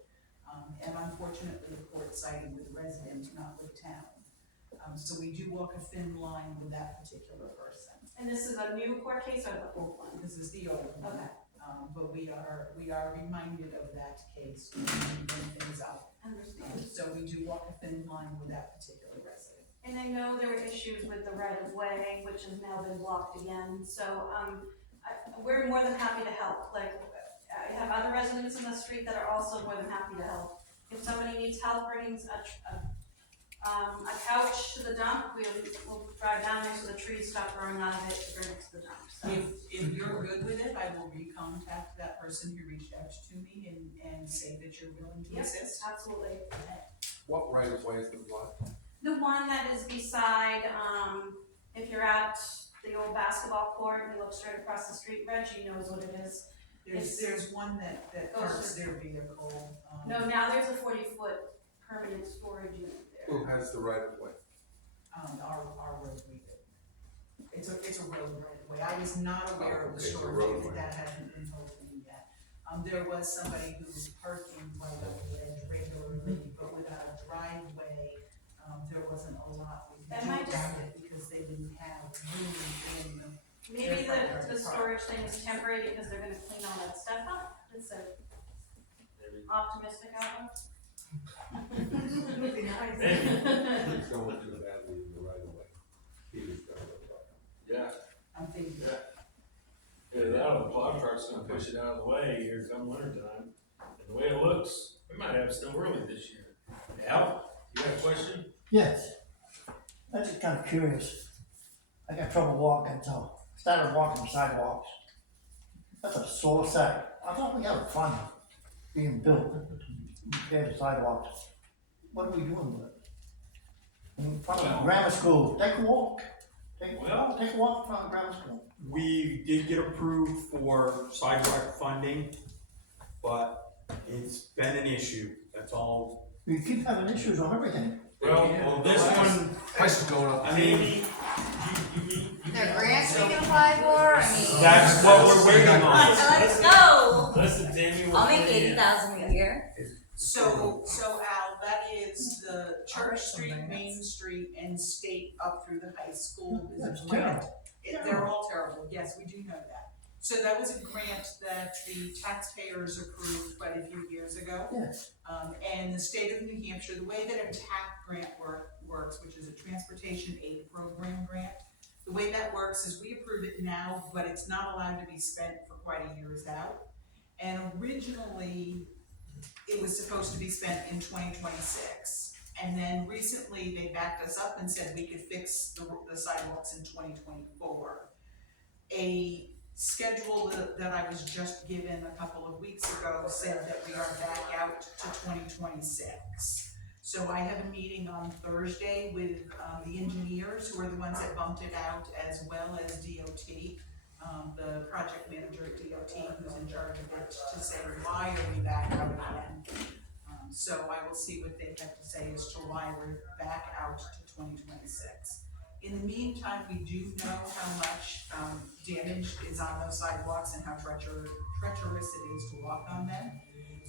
And unfortunately, the court sided with the resident, not with town. So we do walk a thin line with that particular person. And this is a new court case or the old one? This is the old one. Okay. But we are reminded of that case when we bring things up. Understand. So we do walk a thin line with that particular resident. And I know there were issues with the right of way, which has now been blocked again, so, we're more than happy to help, like, I have other residents in the street that are also more than happy to help. If somebody needs help bringing a couch to the dump, we'll drive down next to the tree, stop growing out of it, to bring it to the dump, so. If you're good with it, I will recontact that person who reached out to me and say that you're willing to Yes, assist. absolutely. What right of way is the what? The one that is beside, if you're at the old basketball court, you look straight across the street, Reggie knows what it is. There's one that Goes parks to- their vehicle. No, now there's a 40-foot permanent storage unit there. Who has the right of way? Our roadway did. It's a road right away. I was not aware of the Okay, it's a story roadway. that hadn't been told to me yet. There was somebody who was parking right up the edge regularly, but without a driveway, there wasn't a lot we That could do might just- about it because they didn't have room in them. Maybe the storage thing is temporary because they're gonna clean all that stuff up. It's a optimistic outlook. Would be nice. It's going too badly in the right of way. Peter's got it. Yeah, I'm thinking. yeah, the plow truck's gonna push it out of the way here come winter time. And the way it looks, we might have snow early this year. Al, you got a question? Yes. I'm just kind of curious. I got trouble walking, so I started walking the sidewalks. That's a sore sight. I thought we had a fund being built to repair the sidewalks. What are we doing with it? In front of the grammar school, take a walk. Take a walk in front of the grammar school. We did get approved for sidewalk funding, but it's been an issue, that's all. We keep having issues on everything. Well, this one, Price is going up. I mean, There are grants we can apply for, I mean. that's what we're waiting on. Let's go. listen, Tammy. I'll make 80,000 a year. So Al, that is the Church Street, Main Street, and State up through the high school is That's a grant. terrible. They're all terrible, yes, we do know that. So that was a grant that the taxpayers approved quite a few years ago. Yes. And the state of New Hampshire, the way that a TAP grant works, which is a Transportation Aid Program grant, the way that works is we approve it now, but it's not allowed to be spent for quite a years out. And originally, it was supposed to be spent in 2026. And then recently, they backed us up and said we could fix the sidewalks in 2024. A schedule that I was just given a couple of weeks ago said that we are back out to 2026. So I have a meeting on Thursday with the engineers, who are the ones that bumped it out, as well as DOT, the project manager at DOT, who's in charge of it, to say, why are we back out again? So I will see what they have to say as to why we're back out to 2026. In the meantime, we do know how much damage is on those sidewalks and how treacherous it is to walk on them.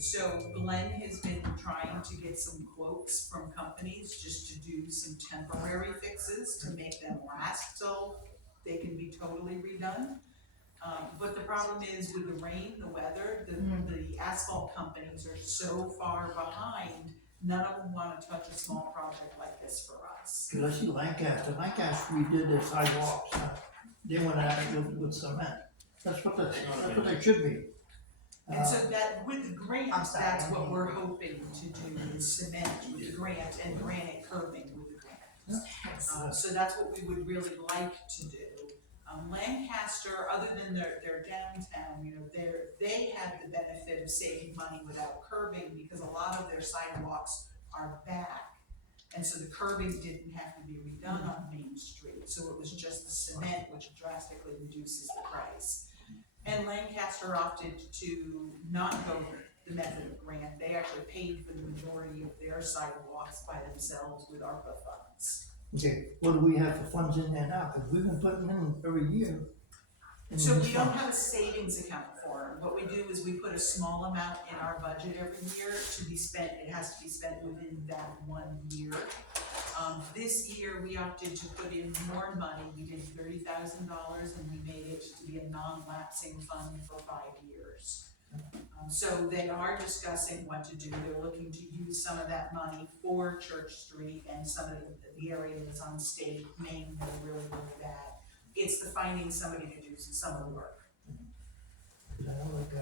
So Glenn has been trying to get some quotes from companies just to do some temporary fixes to make them last till they can be totally redone. But the problem is with the rain, the weather, the asphalt companies are so far behind, none of them wanna touch a small project like this for us. Cause I see Lancaster redid their sidewalks, they went at it with cement. That's what they should be. And so that, with the grant, that's what we're hoping to do, is cement with the grant and granite curbing with the grant. So that's what we would really like to do. Lancaster, other than their downtown, they have the benefit of saving money without curbing, because a lot of their sidewalks are back. And so the curbing didn't have to be redone on Main Street, so it was just the cement, which drastically reduces the price. And Lancaster opted to not go the method of grant. They actually paid for the majority of their sidewalks by themselves with ARPA funds. Okay, what do we have for funds in there now? Cause we've been putting in every year. So we don't have a savings account for them. What we do is we put a small amount in our budget every year to be spent. It has to be spent within that 1 year. This year, we opted to put in more money. We did $30,000, and we made it to be a non-lapsing fund for 5 years. So they are discussing what to do. They're looking to use some of that money for Church Street and some of the areas on State, Main that are really, really bad. It's the finding somebody to do some of the work. Cause I know like,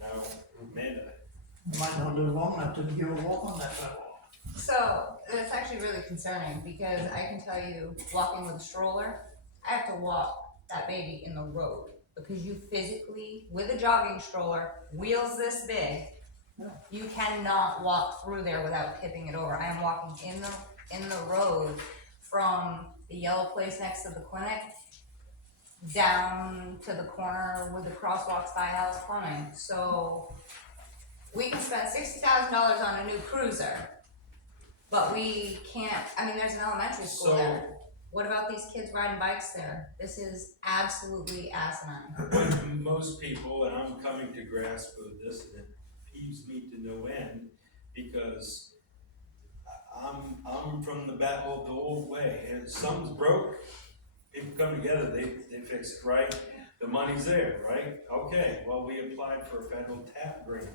Now, You might not live long enough to give a walk on that sidewalk. So, that's actually really concerning, because I can tell you, walking with a stroller, I have to walk that baby in the road, because you physically, with a jogging stroller, wheels this big, you cannot walk through there without tipping it over. I am walking in the road from the yellow place next to the clinic down to the corner with the crosswalks by House Plumbing. So we can spend $60,000 on a new cruiser, but we can't. I mean, there's an elementary school there. What about these kids riding bikes there? This is absolutely asinine. Most people, and I'm coming to grasp with this, and it peeves me to no end, because I'm from the old way, and if something's broke, people come together, they fix it, right? The money's there, right? Okay, well, we applied for a federal TAP grant,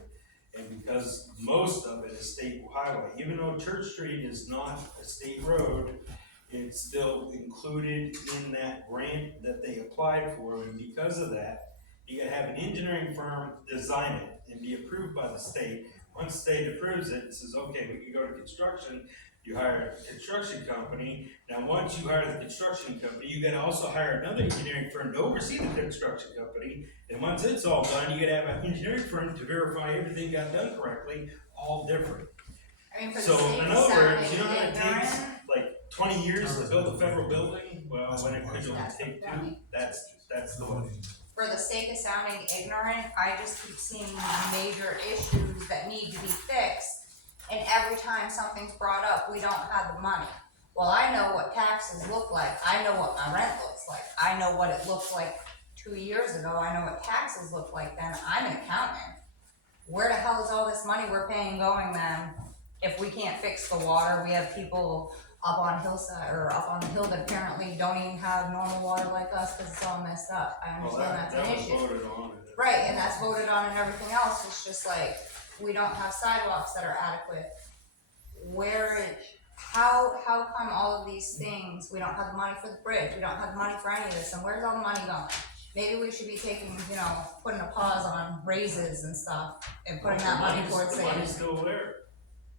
and because most of it is state highway, even though Church Street is not a state road, it's still included in that grant that they applied for, and because of that, you gotta have an engineering firm design it and be approved by the state. Once the state approves it, it says, okay, we can go to construction. You hire a construction company. Now, once you hire the construction company, you gotta also hire another engineering firm to oversee the construction company. And once it's all done, you gotta have an engineering firm to verify everything got done correctly, all different. I mean, for the So, sake in of other words, sounding you know how it takes ignorant, like 20 years to build a federal building? Well, when it could only That's the take point. two, that's the one. for the sake of sounding ignorant, I just keep seeing major issues that need to be fixed. And every time something's brought up, we don't have the money. Well, I know what taxes look like. I know what my rent looks like. I know what it looked like 2 years ago. I know what taxes look like then. I'm an accountant. Where the hell is all this money we're paying going then? If we can't fix the water, we have people up on hillside or up on the hill that apparently don't even have normal water like us because it's all messed up. I understand that's an issue. Voted on. Right, and that's voted on and everything else. It's just like, we don't have sidewalks that are adequate. How come all of these things, we don't have the money for the bridge, we don't have the money for any of this, and where's all the money going? Maybe we should be taking, putting a pause on raises and stuff, and putting that money towards The money's savings. still there.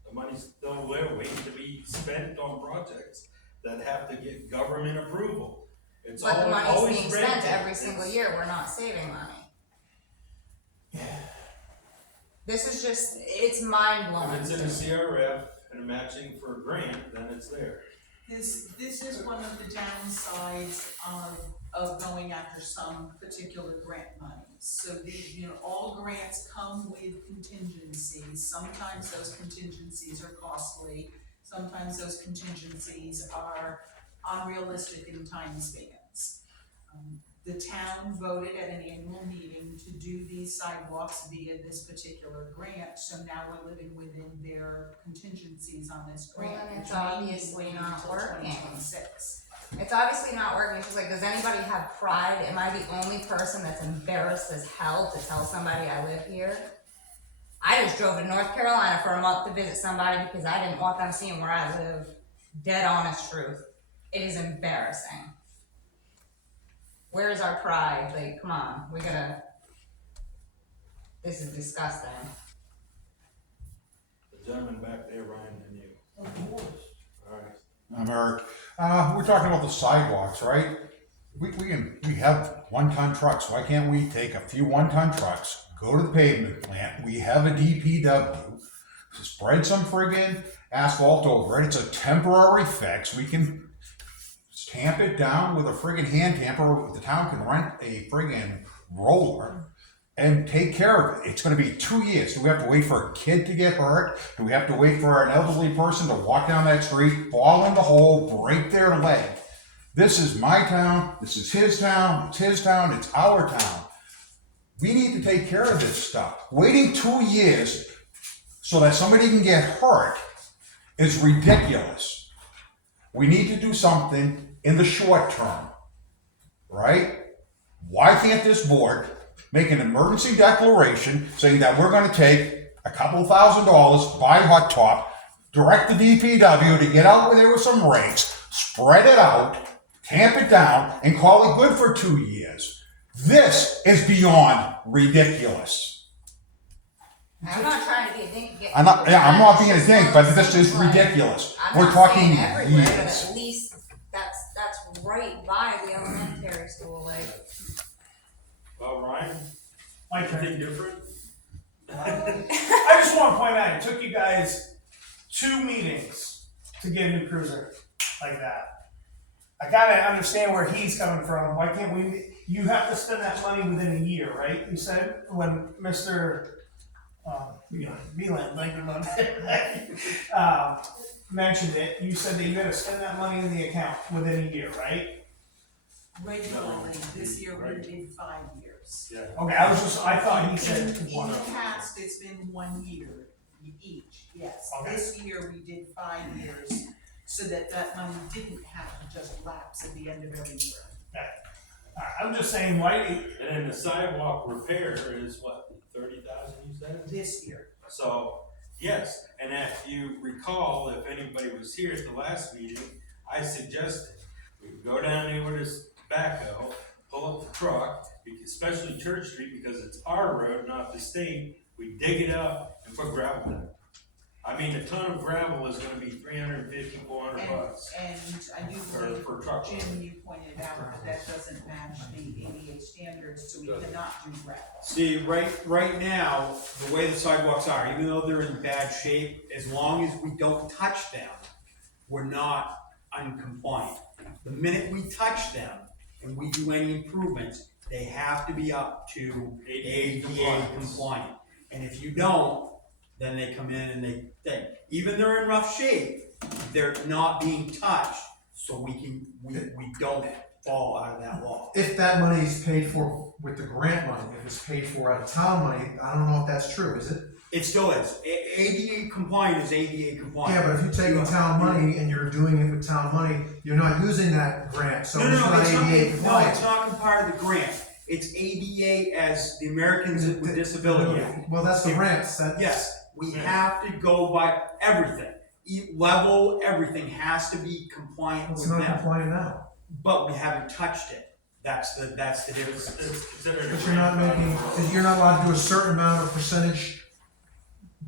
The money's still there, waiting to be spent on projects that have to get government approval. It's But the money's always being red spent tape. every single year, we're not saving money. This is just, it's mind blowing. If it's in a CRF and a matching for a grant, then it's there. This is one of the downsides of going after some particular grant money. So all grants come with contingencies. Sometimes those contingencies are costly. Sometimes those contingencies are unrealistic in time spans. The town voted at an annual meeting to do these sidewalks via this particular grant, so now we're living within their contingencies on this grant. Well, and it's which may be obviously waiting not until working. 2026. It's obviously not working. It's just like, does anybody have pride? Am I the only person that's embarrassed as hell to tell somebody I live here? I just drove to North Carolina for a month to visit somebody because I didn't want them seeing where I live. Dead honest truth. It is embarrassing. Where's our pride? Like, come on, this is disgusting. The gentleman back there, Ryan, and you. Alright. I'm Eric. We're talking about the sidewalks, right? We have 1-ton trucks. Why can't we take a few 1-ton trucks, go to the pavement plant? We have a DPW, spread some friggin' asphalt over it. It's a temporary fix. We can tamp it down with a friggin' hand tamper. The town can rent a friggin' roller and take care of it. It's gonna be 2 years. Do we have to wait for a kid to get hurt? Do we have to wait for an elderly person to walk down that street, fall in the hole, break their leg? This is my town, this is his town, it's our town. We need to take care of this stuff. Waiting 2 years so that somebody can get hurt is ridiculous. We need to do something in the short term, right? Why can't this board make an emergency declaration saying that we're gonna take a couple $1,000, buy hot top, direct the DPW to get out there with some rakes, spread it out, tamp it down, and call it good for 2 years? This is beyond ridiculous. I'm not trying to be a dink. I'm not being a dink, but this is ridiculous. We're talking Everywhere, but years. at least that's right by the elementary school, like. Well, Ryan, My turn. anything different? I just wanna point out, it took you guys 2 meetings to get a new cruiser like that. I gotta understand where he's coming from. Why can't we, you have to spend that money within a year, right? You said when Mr. Beeland, thank you, mentioned it, you said that you had to spend that money in the account within a year, right? Regularly, this year we did 5 years. Yeah. Okay, I thought he said In one. the past, it's been 1 year each, yes. Okay. This year, we did 5 years, so that money didn't have to just lapse at the end of every year. I'm just saying, why, And then the sidewalk repair is what, 30,000 you said? This year. So, yes, and if you recall, if anybody was here at the last meeting, I suggested we would go down there with this backhoe, pull up the truck, especially Church Street, because it's our road, not the state, we dig it up and put gravel in it. I mean, a ton of gravel is gonna be $350, $400 And I do believe, for truck. Jim, you pointed out that doesn't match the ADA standards, so we cannot do gravel. See, right now, the way the sidewalks are, even though they're in bad shape, as long as we don't touch them, we're not uncompliant. The minute we touch them and we do any improvements, they have to be up to ADA compliant. And if you don't, then they come in and they, even they're in rough shape, they're not being touched, so we don't fall out of that law. If that money is paid for with the grant money, if it's paid for out of town money, I don't know if that's true, is it? It still is. ADA compliant is ADA compliant. Yeah, but if you're taking town money and you're doing it with town money, you're not using that grant, so No, it's not ADA no, compliant. it's not part of the grant. It's ADA as the Americans with Disability Act. Well, that's the grants, that. Yes, we have to go by everything. Level, everything has to be compliant It's with not them. compliant now. But we haven't touched it. That's the difference. It's considered a But you're not making, you're not allowed to do a certain amount of percentage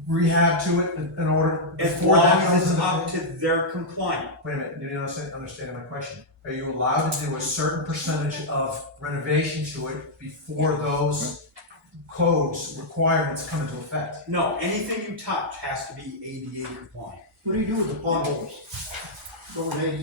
rehab to it in order, As before long that as comes it's in. up to their compliant. Wait a minute, you don't understand my question. Are you allowed to do a certain percentage of renovation to it before those codes, requirements come into effect? No, anything you touch has to be ADA compliant. What do you do with the potholes? Go with ADA